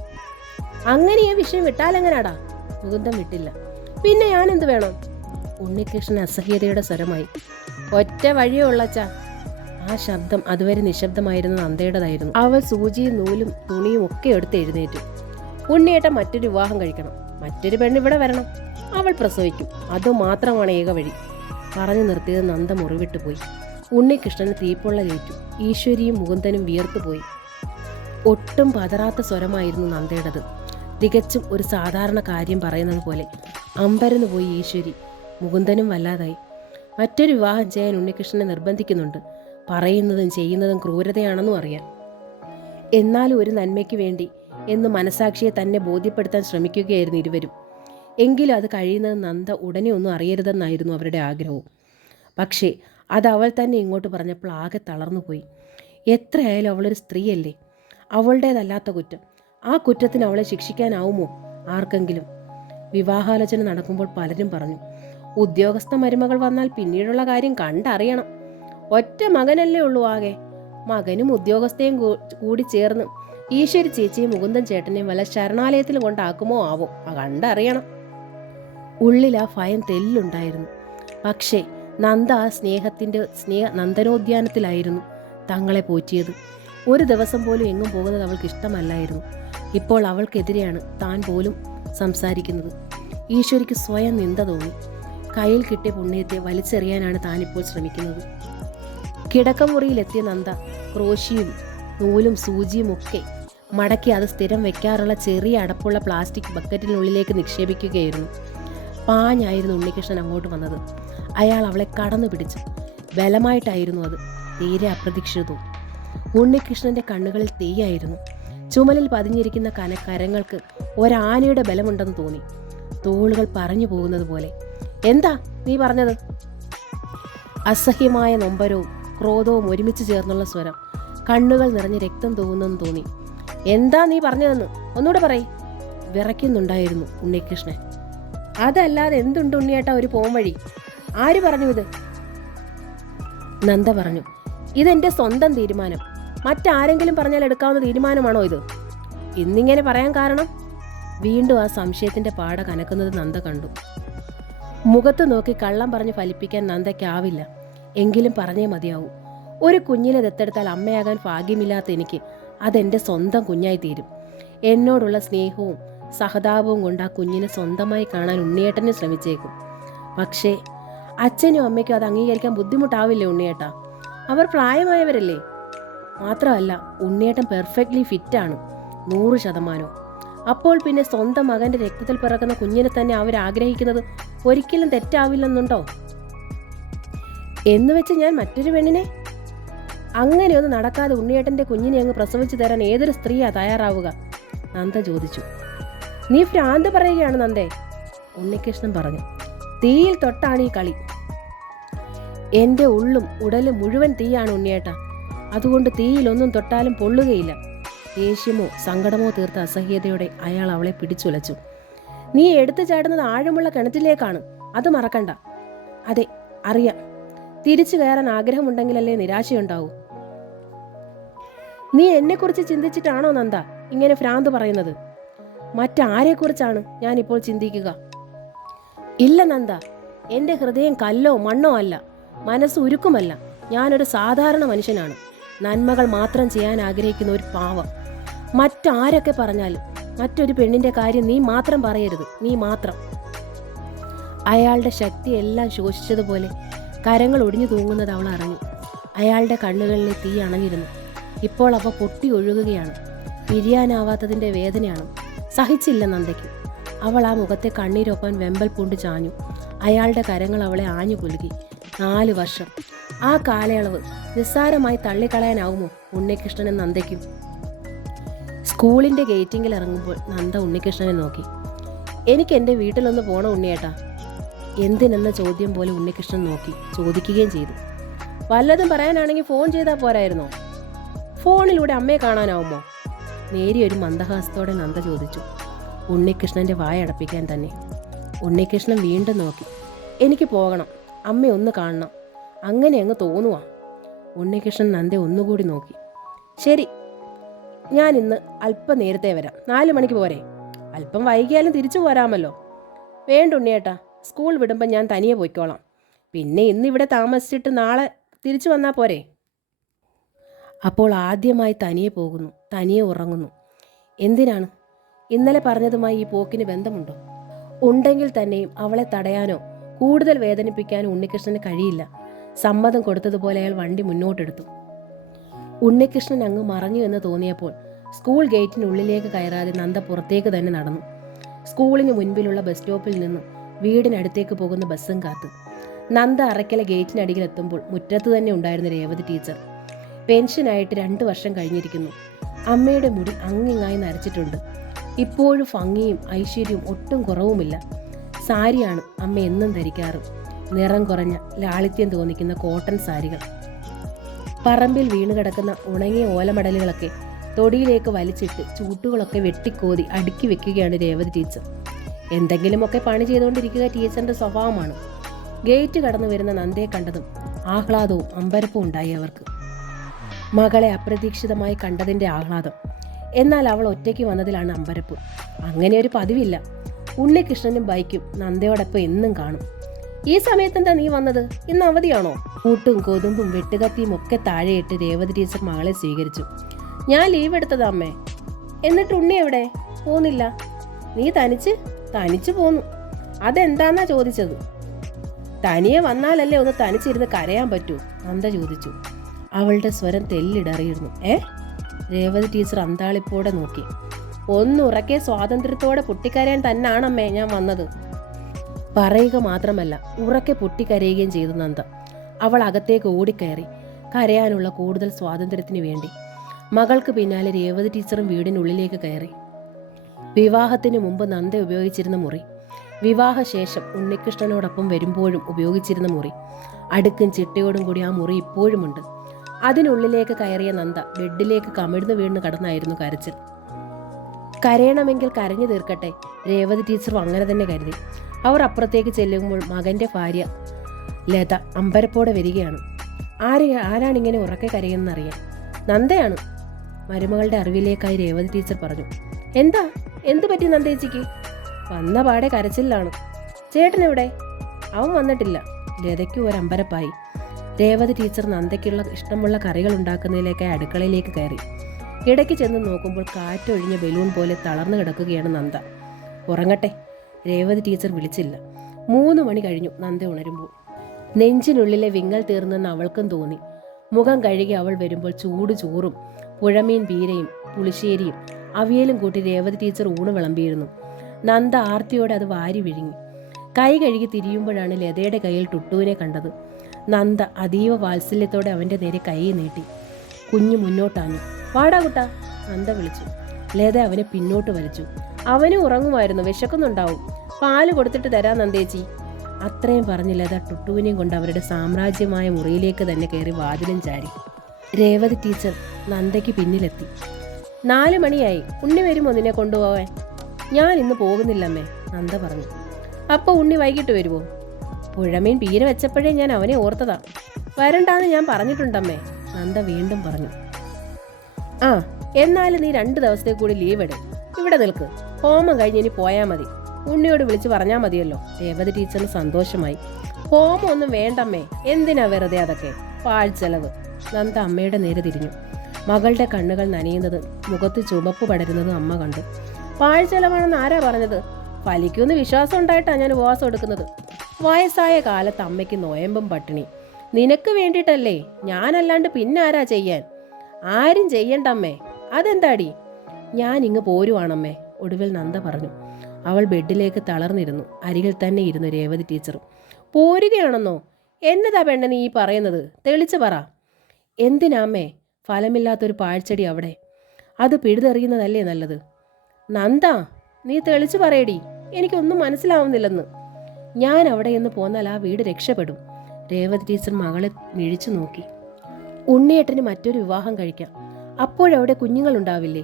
അങ്ങനെ ഈ വിഷയം വിട്ടാലെങ്ങനാടാ? മുകുന്ദം വിട്ടില്ല. പിന്നെ ഞാൻ എന്ത് വേണം? ഉണ്ണികൃഷ്ണൻ അസഹ്യതയുടെ സ്വരമായി. ഒറ്റ വഴിയേ ഉള്ളച്ചാ. ആ ശബ്ദം അതുവരെ നിശബ്ദമായിരുന്ന നന്ദയുടേതായിരുന്നു. അവൾ സൂചിയും നൂലും തുണിയും ഒക്കെ എടുത്ത് എഴുന്നേറ്റു. ഉണ്ണിയേട്ടൻ മറ്റൊരു വിവാഹം കഴിക്കണം, മറ്റൊരു പെണ്ണ് ഇവിടെ വരണം, അവൾ പ്രസവിക്കും, അതുമാത്രമാണ് ഏക വഴി. പറഞ്ഞു നിർത്തിയത് നന്ദ മുറിവിട്ടു പോയി. ഉണ്ണികൃഷ്ണന് തീപ്പൊള്ളലേറ്റു. ഈശ്വരിയും മുകുന്ദനും വിയർത്തുപോയി. ഒട്ടും പതറാത്ത സ്വരമായിരുന്നു നന്ദയുടേത്. തികച്ചും ഒരു സാധാരണ കാര്യം പറയുന്നത് പോലെ. അമ്പരന്ന് പോയി ഈശ്വരി. മുകുന്ദനും വല്ലാതായി. മറ്റൊരു വിവാഹം ചെയ്യാൻ ഉണ്ണികൃഷ്ണനെ നിർബന്ധിക്കുന്നുണ്ട്. പറയുന്നതും ചെയ്യുന്നതും ക്രൂരതയാണെന്നും അറിയാം. എന്നാലും ഒരു നന്മയ്ക്ക് വേണ്ടി എന്ന് മനസാക്ഷിയെ തന്നെ ബോധ്യപ്പെടുത്താൻ ശ്രമിക്കുകയായിരുന്നു ഇരുവരും. എങ്കിലും അത് കഴിയുന്നത് നന്ദ ഉടനെ ഒന്നും അറിയരുതെന്നായിരുന്നു അവരുടെ ആഗ്രഹവും. പക്ഷേ അത് അവൾ തന്നെ ഇങ്ങോട്ട് പറഞ്ഞപ്പോൾ ആകെ തളർന്നുപോയി. എത്രയായാലും അവളൊരു സ്ത്രീയല്ലേ, അവളുടേതല്ലാത്ത കുറ്റം. ആ കുറ്റത്തിന് അവളെ ശിക്ഷിക്കാനാവുമോ ആർക്കെങ്കിലും? വിവാഹാലോചന നടക്കുമ്പോൾ പലരും പറഞ്ഞു, ഉദ്യോഗസ്ഥ മരുമകൾ വന്നാൽ പിന്നീടുള്ള കാര്യം കണ്ടറിയണം. ഒറ്റ മകനല്ലേ ഉള്ളൂ ആകെ. മകനും ഉദ്യോഗസ്ഥയും കൂടി ചേർന്ന് ഈശ്വരി ചേച്ചിയും മുകുന്ദൻ ചേട്ടനെയും വല്ല ശരണാലയത്തിൽ കൊണ്ടാക്കുമോ ആവോ, കണ്ടറിയണം. ഉള്ളിൽ ആ ഭയം തെല്ലുണ്ടായിരുന്നു. പക്ഷേ നന്ദ ആ നന്ദനോദ്യാനത്തിലായിരുന്നു തങ്ങളെ പോറ്റിയത്. ഒരു ദിവസം പോലും എങ്ങും പോകുന്നത് അവൾക്ക് ഇഷ്ടമല്ലായിരുന്നു. ഇപ്പോൾ അവൾക്കെതിരെയാണ് താൻ പോലും സംസാരിക്കുന്നത്. ഈശ്വരിക്ക് സ്വയം നിന്ദ തോന്നി. കയ്യിൽ കിട്ടിയ പുണ്യത്തെ വലിച്ചെറിയാനാണ് താനിപ്പോൾ ശ്രമിക്കുന്നത്. കിടക്കമുറിയിലെത്തിയ നന്ദ ക്രോശിയും നൂലും സൂചിയും ഒക്കെ മടക്കി അത് സ്ഥിരം വെക്കാറുള്ള ചെറിയ അടപ്പുള്ള പ്ലാസ്റ്റിക് ബക്കറ്റിനുള്ളിലേക്ക് നിക്ഷേപിക്കുകയായിരുന്നു. പാഞ്ഞായിരുന്നു ഉണ്ണികൃഷ്ണൻ അങ്ങോട്ട് വന്നത്. അയാൾ അവളെ കടന്നു പിടിച്ചു. ബലമായിട്ടായിരുന്നു അത്, തീരെ അപ്രതീക്ഷിതവും. ഉണ്ണികൃഷ്ണന്റെ കണ്ണുകളിൽ തീയായിരുന്നു. ചുമലിൽ പതിഞ്ഞിരിക്കുന്ന കരങ്ങൾക്ക് ഒരാനയുടെ ബലമുണ്ടെന്ന് തോന്നി. തോളുകൾ പറഞ്ഞു പോകുന്നത് പോലെ. എന്താ നീ പറഞ്ഞത്? അസഹ്യമായ നൊമ്പരവും ക്രോധവും ഒരുമിച്ച് ചേർന്നുള്ള സ്വരം. കണ്ണുകൾ നിറഞ്ഞ് രക്തം തൂകുന്നെന്ന് തോന്നി. എന്താ നീ പറഞ്ഞതെന്ന് ഒന്നുകൂടെ പറയ്. വിറയ്ക്കുന്നുണ്ടായിരുന്നു ഉണ്ണികൃഷ്ണൻ. അതല്ലാതെ എന്തുണ്ട് ഉണ്ണിയേട്ടാ ഒരു പോംവഴി? ആര് പറഞ്ഞു ഇത്? നന്ദ പറഞ്ഞു. ഇതെന്റെ സ്വന്തം തീരുമാനം. മറ്റാരെങ്കിലും പറഞ്ഞാൽ എടുക്കാവുന്ന തീരുമാനമാണോ ഇത്? ഇന്നിങ്ങനെ പറയാൻ കാരണം? വീണ്ടും ആ സംശയത്തിന്റെ പാട കനക്കുന്നത് നന്ദ കണ്ടു. മുഖത്ത് നോക്കി കള്ളം പറഞ്ഞ് ഫലിപ്പിക്കാൻ നന്ദയ്ക്കാവില്ല. എങ്കിലും പറഞ്ഞേ മതിയാവൂ. ഒരു കുഞ്ഞിനെ ദത്തെടുത്താൽ അമ്മയാകാൻ ഭാഗ്യമില്ലാത്ത എനിക്ക് അതെൻ്റെ സ്വന്തം കുഞ്ഞായി തീരും. എന്നോടുള്ള സ്നേഹവും സഹതാപവും കൊണ്ട് ആ കുഞ്ഞിനെ സ്വന്തമായി കാണാൻ ഉണ്ണിയേട്ടനെ ശ്രമിച്ചേക്കും. പക്ഷേ അച്ഛനും അമ്മയ്ക്കും അത് അംഗീകരിക്കാൻ ബുദ്ധിമുട്ടാവില്ലേ ഉണ്ണിയേട്ടാ? അവർ പ്രായമായവരല്ലേ. മാത്രമല്ല ഉണ്ണിയേട്ടൻ പെർഫെക്റ്റ്ലി ഫിറ്റാണ്, 100%. അപ്പോൾ പിന്നെ സ്വന്തം മകൻ്റെ രക്തത്തിൽ പിറക്കുന്ന കുഞ്ഞിനെ തന്നെ അവർ ആഗ്രഹിക്കുന്നത് ഒരിക്കലും തെറ്റാവില്ലെന്നുണ്ടോ? എന്ന് വെച്ച് ഞാൻ മറ്റൊരു പെണ്ണിനെ? അങ്ങനെയൊന്നും നടക്കാതെ ഉണ്ണിയേട്ടൻ്റെ കുഞ്ഞിനെ അങ്ങ് പ്രസവിച്ചു തരാൻ ഏതൊരു സ്ത്രീയാ തയ്യാറാവുക? നന്ദ ചോദിച്ചു. നീ ഭ്രാന്ത് പറയുകയാണ് നന്ദേ, ഉണ്ണികൃഷ്ണൻ പറഞ്ഞു. തീയിൽ തൊട്ടാണ് ഈ കളി. എൻ്റെ ഉള്ളും ഉടലും മുഴുവൻ തീയാണ് ഉണ്ണിയേട്ട. അതുകൊണ്ട് തീയിലൊന്നും തൊട്ടാലും പൊള്ളുകയില്ല. ദേഷ്യമോ സങ്കടമോ തീർത്ത അസഹ്യതയോടെ അയാൾ അവളെ പിടിച്ചുലച്ചു. നീ എടുത്തു ചാടുന്നത് ആഴമുള്ള കിണറ്റിലേക്കാണ്, അത് മറക്കണ്ട. അതെ, അറിയാം. തിരിച്ചു കയറാൻ ആഗ്രഹമുണ്ടെങ്കിലല്ലേ നിരാശയുണ്ടാവൂ. നീ എന്നെക്കുറിച്ച് ചിന്തിച്ചിട്ടാണോ നന്ദ ഇങ്ങനെ ഭ്രാന്ത് പറയുന്നത്? മറ്റാരെക്കുറിച്ചാണ് ഞാനിപ്പോൾ ചിന്തിക്കുക? ഇല്ല നന്ദ, എൻ്റെ ഹൃദയം കല്ലോ മണ്ണോ അല്ല, മനസ്സ് ഉരുക്കുമല്ല. ഞാനൊരു സാധാരണ മനുഷ്യനാണ്. നന്മകൾ മാത്രം ചെയ്യാൻ ആഗ്രഹിക്കുന്ന ഒരു പാവം. മറ്റാരൊക്കെ പറഞ്ഞാലും മറ്റൊരു പെണ്ണിൻ്റെ കാര്യം നീ മാത്രം പറയരുത്, നീ മാത്രം. അയാളുടെ ശക്തിയെല്ലാം ശോഷിച്ചതുപോലെ കരങ്ങൾ ഒടിഞ്ഞു തൂങ്ങുന്നത് അവൾ അറിഞ്ഞു. അയാളുടെ കണ്ണുകളിലെ തീ അണഞ്ഞിരുന്നു. ഇപ്പോൾ അവ പൊട്ടി ഒഴുകുകയാണ്. പിരിയാനാവാത്തതിൻ്റെ വേദനയാണ്. സഹിച്ചില്ല നന്ദയ്ക്ക്. അവൾ ആ മുഖത്തെ കണ്ണീരൊപ്പാൻ വെമ്പൽ പൂണ്ട് ചാഞ്ഞു. അയാളുടെ കരങ്ങൾ അവളെ ആഞ്ഞു പുലുകി. 4 വർഷം. ആ കാലയളവ് നിസ്സാരമായി തള്ളിക്കളയാനാവുമോ ഉണ്ണികൃഷ്ണനും നന്ദയ്ക്കും? സ്കൂളിൻ്റെ ഗേറ്റിങ്ങിൽ ഇറങ്ങുമ്പോൾ നന്ദ ഉണ്ണികൃഷ്ണനെ നോക്കി. എനിക്ക് എൻ്റെ വീട്ടിലൊന്ന് പോണം ഉണ്ണിയേട്ടാ. എന്തിനെന്ന ചോദ്യം പോലെ ഉണ്ണികൃഷ്ണൻ നോക്കി ചോദിക്കുകയും ചെയ്തു. വല്ലതും പറയാനാണെങ്കിൽ ഫോൺ ചെയ്താൽ പോരായിരുന്നോ? ഫോണിലൂടെ അമ്മയെ കാണാനാവുമോ? നേരിയൊരു മന്ദഹാസത്തോടെ നന്ദ ചോദിച്ചു. ഉണ്ണികൃഷ്ണൻ്റെ വായടപ്പിക്കാൻ തന്നെ. ഉണ്ണികൃഷ്ണൻ വീണ്ടും നോക്കി. എനിക്ക് പോകണം, അമ്മ ഒന്ന് കാണണം, അങ്ങനെ അങ്ങ് തോന്നുവാ. ഉണ്ണികൃഷ്ണൻ നന്ദയെ ഒന്നുകൂടി നോക്കി. ശരി, ഞാൻ ഇന്ന് അല്പം നേരത്തെ വരാം. 4 മണിക്ക് പോരെ? അല്പം വൈകിയാലും തിരിച്ചു പോരാമല്ലോ. വേണ്ട ഉണ്ണിയേട്ടാ, സ്കൂൾ വിടുമ്പോൾ ഞാൻ തനിയെ പോയിക്കോളാം. പിന്നെ ഇന്നിവിടെ താമസിച്ചിട്ട് നാളെ തിരിച്ചു വന്നാൽ പോരെ? അപ്പോൾ ആദ്യമായി തനിയെ പോകുന്നു, തനിയെ ഉറങ്ങുന്നു. എന്തിനാണ്? ഇന്നലെ പറഞ്ഞതുമായി ഈ പോക്കിന് ബന്ധമുണ്ടോ? ഉണ്ടെങ്കിൽ തന്നെയും അവളെ തടയാനോ കൂടുതൽ വേദനിപ്പിക്കാനോ ഉണ്ണികൃഷ്ണന് കഴിയില്ല. സമ്മതം കൊടുത്തതുപോലെ അയാൾ വണ്ടി മുന്നോട്ടെടുത്തു. ഉണ്ണികൃഷ്ണൻ അങ്ങ് മറഞ്ഞു എന്ന് തോന്നിയപ്പോൾ സ്കൂൾ ഗേറ്റിനുള്ളിലേക്ക് കയറാതെ നന്ദ പുറത്തേക്ക് തന്നെ നടന്നു. സ്കൂളിന് മുൻപിലുള്ള ബസ് സ്റ്റോപ്പിൽ നിന്നും വീടിനടുത്തേക്ക് പോകുന്ന ബസ്സും കാത്ത് നന്ദ അറയ്ക്കല ഗേറ്റിനടിയിലെത്തുമ്പോൾ മുറ്റത്ത് തന്നെ ഉണ്ടായിരുന്ന രേവതി ടീച്ചർ. പെൻഷനായിട്ട് 2 വർഷം കഴിഞ്ഞിരിക്കുന്നു. അമ്മയുടെ മുടി അങ്ങിങ്ങായി നരച്ചിട്ടുണ്ട്. ഇപ്പോഴും ഭംഗിയും ഐശ്വര്യവും ഒട്ടും കുറവുമില്ല. സാരിയാണ് അമ്മ എന്നും ധരിക്കാറ്. നിറം കുറഞ്ഞ ലാളിത്യം തോന്നിക്കുന്ന കോട്ടൺ സാരികൾ. പറമ്പിൽ വീണുകിടക്കുന്ന ഉണങ്ങിയ ഓലമടലുകളൊക്കെ തൊടിയിലേക്ക് വലിച്ചിട്ട് ചൂട്ടുകളൊക്കെ വെട്ടിക്കോതി അടുക്കി വെക്കുകയാണ് രേവതി ടീച്ചർ. എന്തെങ്കിലുമൊക്കെ പണി ചെയ്തുകൊണ്ടിരിക്കുക ടീച്ചറിന്റെ സ്വഭാവമാണ്. ഗേറ്റ് കടന്നു വരുന്ന നന്ദയെ കണ്ടതും ആഹ്ലാദവും അമ്പരപ്പും ഉണ്ടായി അവർക്ക്. മകളെ അപ്രതീക്ഷിതമായി കണ്ടതിന്റെ ആഹ്ലാദം, എന്നാൽ അവൾ ഒറ്റയ്ക്ക് വന്നതിലാണ് അമ്പരപ്പ്. അങ്ങനെ ഒരു പതിവില്ല. ഉണ്ണികൃഷ്ണനും ബൈക്കും നന്ദയോടൊപ്പം എന്നും കാണും. ഈ സമയത്തെന്താ നീ വന്നത്? ഇന്ന് അവധിയാണോ? കൂട്ടും കൊതുമ്പും വെട്ടുകത്തിയും ഒക്കെ താഴെയിട്ട് രേവതി ടീച്ചർ മകളെ സ്വീകരിച്ചു. ഞാൻ ലീവ് എടുത്തതാ അമ്മേ. എന്നിട്ട് ഉണ്ണി എവിടെ? പോന്നില്ല. നീ തനിച്ച് പോന്നു. അതെന്താന്നാ ചോദിച്ചത്? തനിയെ വന്നാലല്ലേ ഒന്ന് തനിച്ചിരുന്ന് കരയാൻ പറ്റൂ? നന്ദ ചോദിച്ചു. അവളുടെ സ്വരം തെല്ലിടറിയിരുന്നു. രേവതി ടീച്ചർ അന്താളിപ്പോടെ നോക്കി. ഒന്നുറക്കെ സ്വാതന്ത്ര്യത്തോടെ പൊട്ടിക്കരയാൻ തന്നാണമ്മേ ഞാൻ വന്നത്. പറയുക മാത്രമല്ല ഉറക്കെ പൊട്ടിക്കരയുകയും ചെയ്തു നന്ദ. അവൾ അകത്തേക്ക് ഓടിക്കയറി, കരയാനുള്ള കൂടുതൽ സ്വാതന്ത്ര്യത്തിന് വേണ്ടി. മകൾക്ക് പിന്നാലെ രേവതി ടീച്ചറും വീടിനുള്ളിലേക്ക് കയറി. വിവാഹത്തിന് മുമ്പ് നന്ദ ഉപയോഗിച്ചിരുന്ന മുറി, വിവാഹശേഷം ഉണ്ണികൃഷ്ണനോടൊപ്പം വരുമ്പോഴും ഉപയോഗിച്ചിരുന്ന മുറി, അടുക്കും ചിട്ടയോടും കൂടി ആ മുറി ഇപ്പോഴുമുണ്ട്. അതിനുള്ളിലേക്ക് കയറിയ നന്ദ ബെഡിലേക്ക് കമിഴ്ന്നു വീണ് കടന്നായിരുന്നു കരച്ചിൽ. കരയണമെങ്കിൽ കരഞ്ഞു തീർക്കട്ടെ, രേവതി ടീച്ചറും അങ്ങനെ തന്നെ കരുതി. അവർ അപ്പുറത്തേക്ക് ചെല്ലുമ്പോൾ മകന്റെ ഭാര്യ ലത അമ്പരപ്പോടെ വരികയാണ്. ആരാണിങ്ങനെ ഉറക്കെ കരയുന്നറിയാൻ. നന്ദയാണ്. മരുമകളുടെ അറിവിലേക്കായി രേവതി ടീച്ചർ പറഞ്ഞു. എന്തു പറ്റി നന്ദേച്ചിക്ക്? വന്ന പാടെ കരച്ചിലാണ്. ചേട്ടനെവിടെ? അവൻ വന്നിട്ടില്ല. ലതയ്ക്ക് ഒരമ്പരപ്പായി. രേവതി ടീച്ചർ നന്ദയ്ക്കുള്ള ഇഷ്ടമുള്ള കറികൾ ഉണ്ടാക്കുന്നതിലേക്കായി അടുക്കളയിലേക്ക് കയറി. ഇടയ്ക്ക് ചെന്ന് നോക്കുമ്പോൾ കാറ്റൊഴിഞ്ഞ ബലൂൺ പോലെ തളർന്നു കിടക്കുകയാണ് നന്ദ. ഉറങ്ങട്ടെ, രേവതി ടീച്ചർ വിളിച്ചില്ല. 3 മണി കഴിഞ്ഞു നന്ദ ഉണരുമ്പോൾ. നെഞ്ചിനുള്ളിലെ വിങ്ങൽ തീർന്നെന്ന് അവൾക്കും തോന്നി. മുഖം കഴുകി അവൾ വരുമ്പോൾ ചൂട് ചോറും പുഴമീൻ പീരയും പുളിശ്ശേരിയും അവിയലും കൂട്ടി രേവതി ടീച്ചർ ഊണ് വിളമ്പിയിരുന്നു. നന്ദ ആർത്തിയോടെ അത് വാരി വിഴുങ്ങി. കൈ കഴുകി തിരിയുമ്പോഴാണ് ലതയുടെ കയ്യിൽ ടുട്ടുവിനെ കണ്ടത്. നന്ദ അതീവ വാത്സല്യത്തോടെ അവൻ്റെ നേരെ കൈ നീട്ടി. കുഞ്ഞു മുന്നോട്ടാഞ്ഞു. വാടാ കുട്ടാ, നന്ദ വിളിച്ചു. ലത അവനെ പിന്നോട്ട് വലിച്ചു. അവനും ഉറങ്ങുമായിരുന്നു, വിശക്കുന്നുണ്ടാവും. പാല് കൊടുത്തിട്ട് തരാ നന്ദേച്ചി. അത്രയും പറഞ്ഞ് ലത ടുട്ടുവിനെയും കൊണ്ട് അവരുടെ സാമ്രാജ്യമായ മുറിയിലേക്ക് തന്നെ കയറി വാതിലും ചാരി. രേവതി ടീച്ചർ നന്ദയ്ക്ക് പിന്നിലെത്തി. 4 മണിയായി. ഉണ്ണി വരുമോ നിന്നെ കൊണ്ടുപോവാൻ? ഞാൻ ഇന്ന് പോകുന്നില്ലമ്മേ, നന്ദ പറഞ്ഞു. അപ്പോൾ ഉണ്ണി വൈകിട്ട് വരുമോ? പുഴമീൻ പീര വെച്ചപ്പോഴേ ഞാൻ അവനെ ഓർത്തതാ. വരണ്ടാന്ന് ഞാൻ പറഞ്ഞിട്ടുണ്ടമ്മേ, നന്ദ വീണ്ടും പറഞ്ഞു. ആ, എന്നാലും നീ 2 ദിവസത്തേക്ക് കൂടി ലീവ് എടു. ഇവിടെ നിൽക്ക്. ഹോമം കഴിഞ്ഞ് ഇനി പോയാൽ മതി. ഉണ്ണിയോട് വിളിച്ച് പറഞ്ഞാൽ മതിയല്ലോ. രേവതി ടീച്ചറിന് സന്തോഷമായി. ഹോമം ഒന്നും വേണ്ടമ്മേ, എന്തിനാ വെറുതെ അതൊക്കെ? പാഴ്ചെലവ്. നന്ദ അമ്മയുടെ നേരെ തിരിഞ്ഞു. മകളുടെ കണ്ണുകൾ നനയുന്നതും മുഖത്ത് ചുവപ്പ് പടരുന്നതും അമ്മ കണ്ടു. പാഴ്ചെലവാണെന്ന് ആരാ പറഞ്ഞത്? ഫലിക്കുമെന്ന് വിശ്വാസം ഉണ്ടായിട്ടാണ് ഞാൻ ഉപവാസം എടുക്കുന്നത്. വയസ്സായ കാലത്ത് അമ്മയ്ക്ക് നോയമ്പും പട്ടിണി. നിനക്ക് വേണ്ടിയിട്ടല്ലേ, ഞാനല്ലാണ്ട് പിന്നെ ആരാ ചെയ്യാൻ? ആരും ചെയ്യണ്ടമ്മേ. അതെന്താടി? ഞാൻ ഇങ്ങ് പോരുവാണമ്മേ, ഒടുവിൽ നന്ദ പറഞ്ഞു. അവൾ ബെഡിലേക്ക് തളർന്നിരുന്നു. അരികിൽ തന്നെ ഇരുന്നു രേവതി ടീച്ചറും. പോരുകയാണെന്നോ? എന്നതാ പെണ്ണ നീ ഈ പറയുന്നത്? തെളിച്ചു പറ. എന്തിനാമ്മേ ഫലമില്ലാത്തൊരു പാഴ്ചെടി അവിടെ? അത് പിഴുതെറിയുന്നതല്ലേ നല്ലത്? നന്ദ, നീ തെളിച്ചു പറയടി, എനിക്കൊന്നും മനസ്സിലാവുന്നില്ലെന്ന്. ഞാൻ അവിടെ നിന്ന് പോന്നാൽ ആ വീട് രക്ഷപ്പെടും. രേവതി ടീച്ചർ മകളെ മിഴിച്ചു നോക്കി. ഉണ്ണിയേട്ടന് മറ്റൊരു വിവാഹം കഴിക്കാം. അപ്പോഴവിടെ കുഞ്ഞുങ്ങളുണ്ടാവില്ലേ?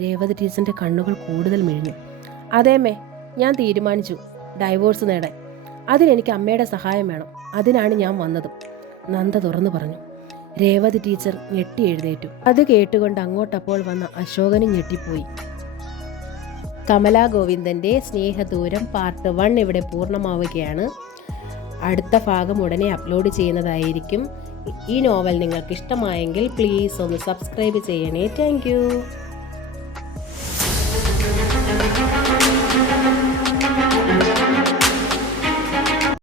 രേവതി ടീച്ചറിന്റെ കണ്ണുകൾ കൂടുതൽ മിഴിഞ്ഞു. അതേമ്മേ, ഞാൻ തീരുമാനിച്ചു ഡൈവോഴ്സ് നേടാൻ. അതിനെനിക്ക് അമ്മയുടെ സഹായം വേണം. അതിനാണ് ഞാൻ വന്നത്, നന്ദ തുറന്നു പറഞ്ഞു. രേവതി ടീച്ചർ ഞെട്ടി എഴുന്നേറ്റു. അത് കേട്ടുകൊണ്ട് അങ്ങോട്ടപ്പോൾ വന്ന അശോകനും ഞെട്ടിപ്പോയി. കമലാ ഗോവിന്ദൻ്റെ സ്നേഹദൂരം പാർട്ട് 1 ഇവിടെ പൂർണ്ണമാവുകയാണ്. അടുത്ത ഭാഗം ഉടനെ അപ്ലോഡ് ചെയ്യുന്നതായിരിക്കും. ഈ നോവൽ നിങ്ങൾക്ക് ഇഷ്ടമായെങ്കിൽ പ്ലീസ് ഒന്ന് സബ്സ്ക്രൈബ് ചെയ്യണേ. താങ്ക്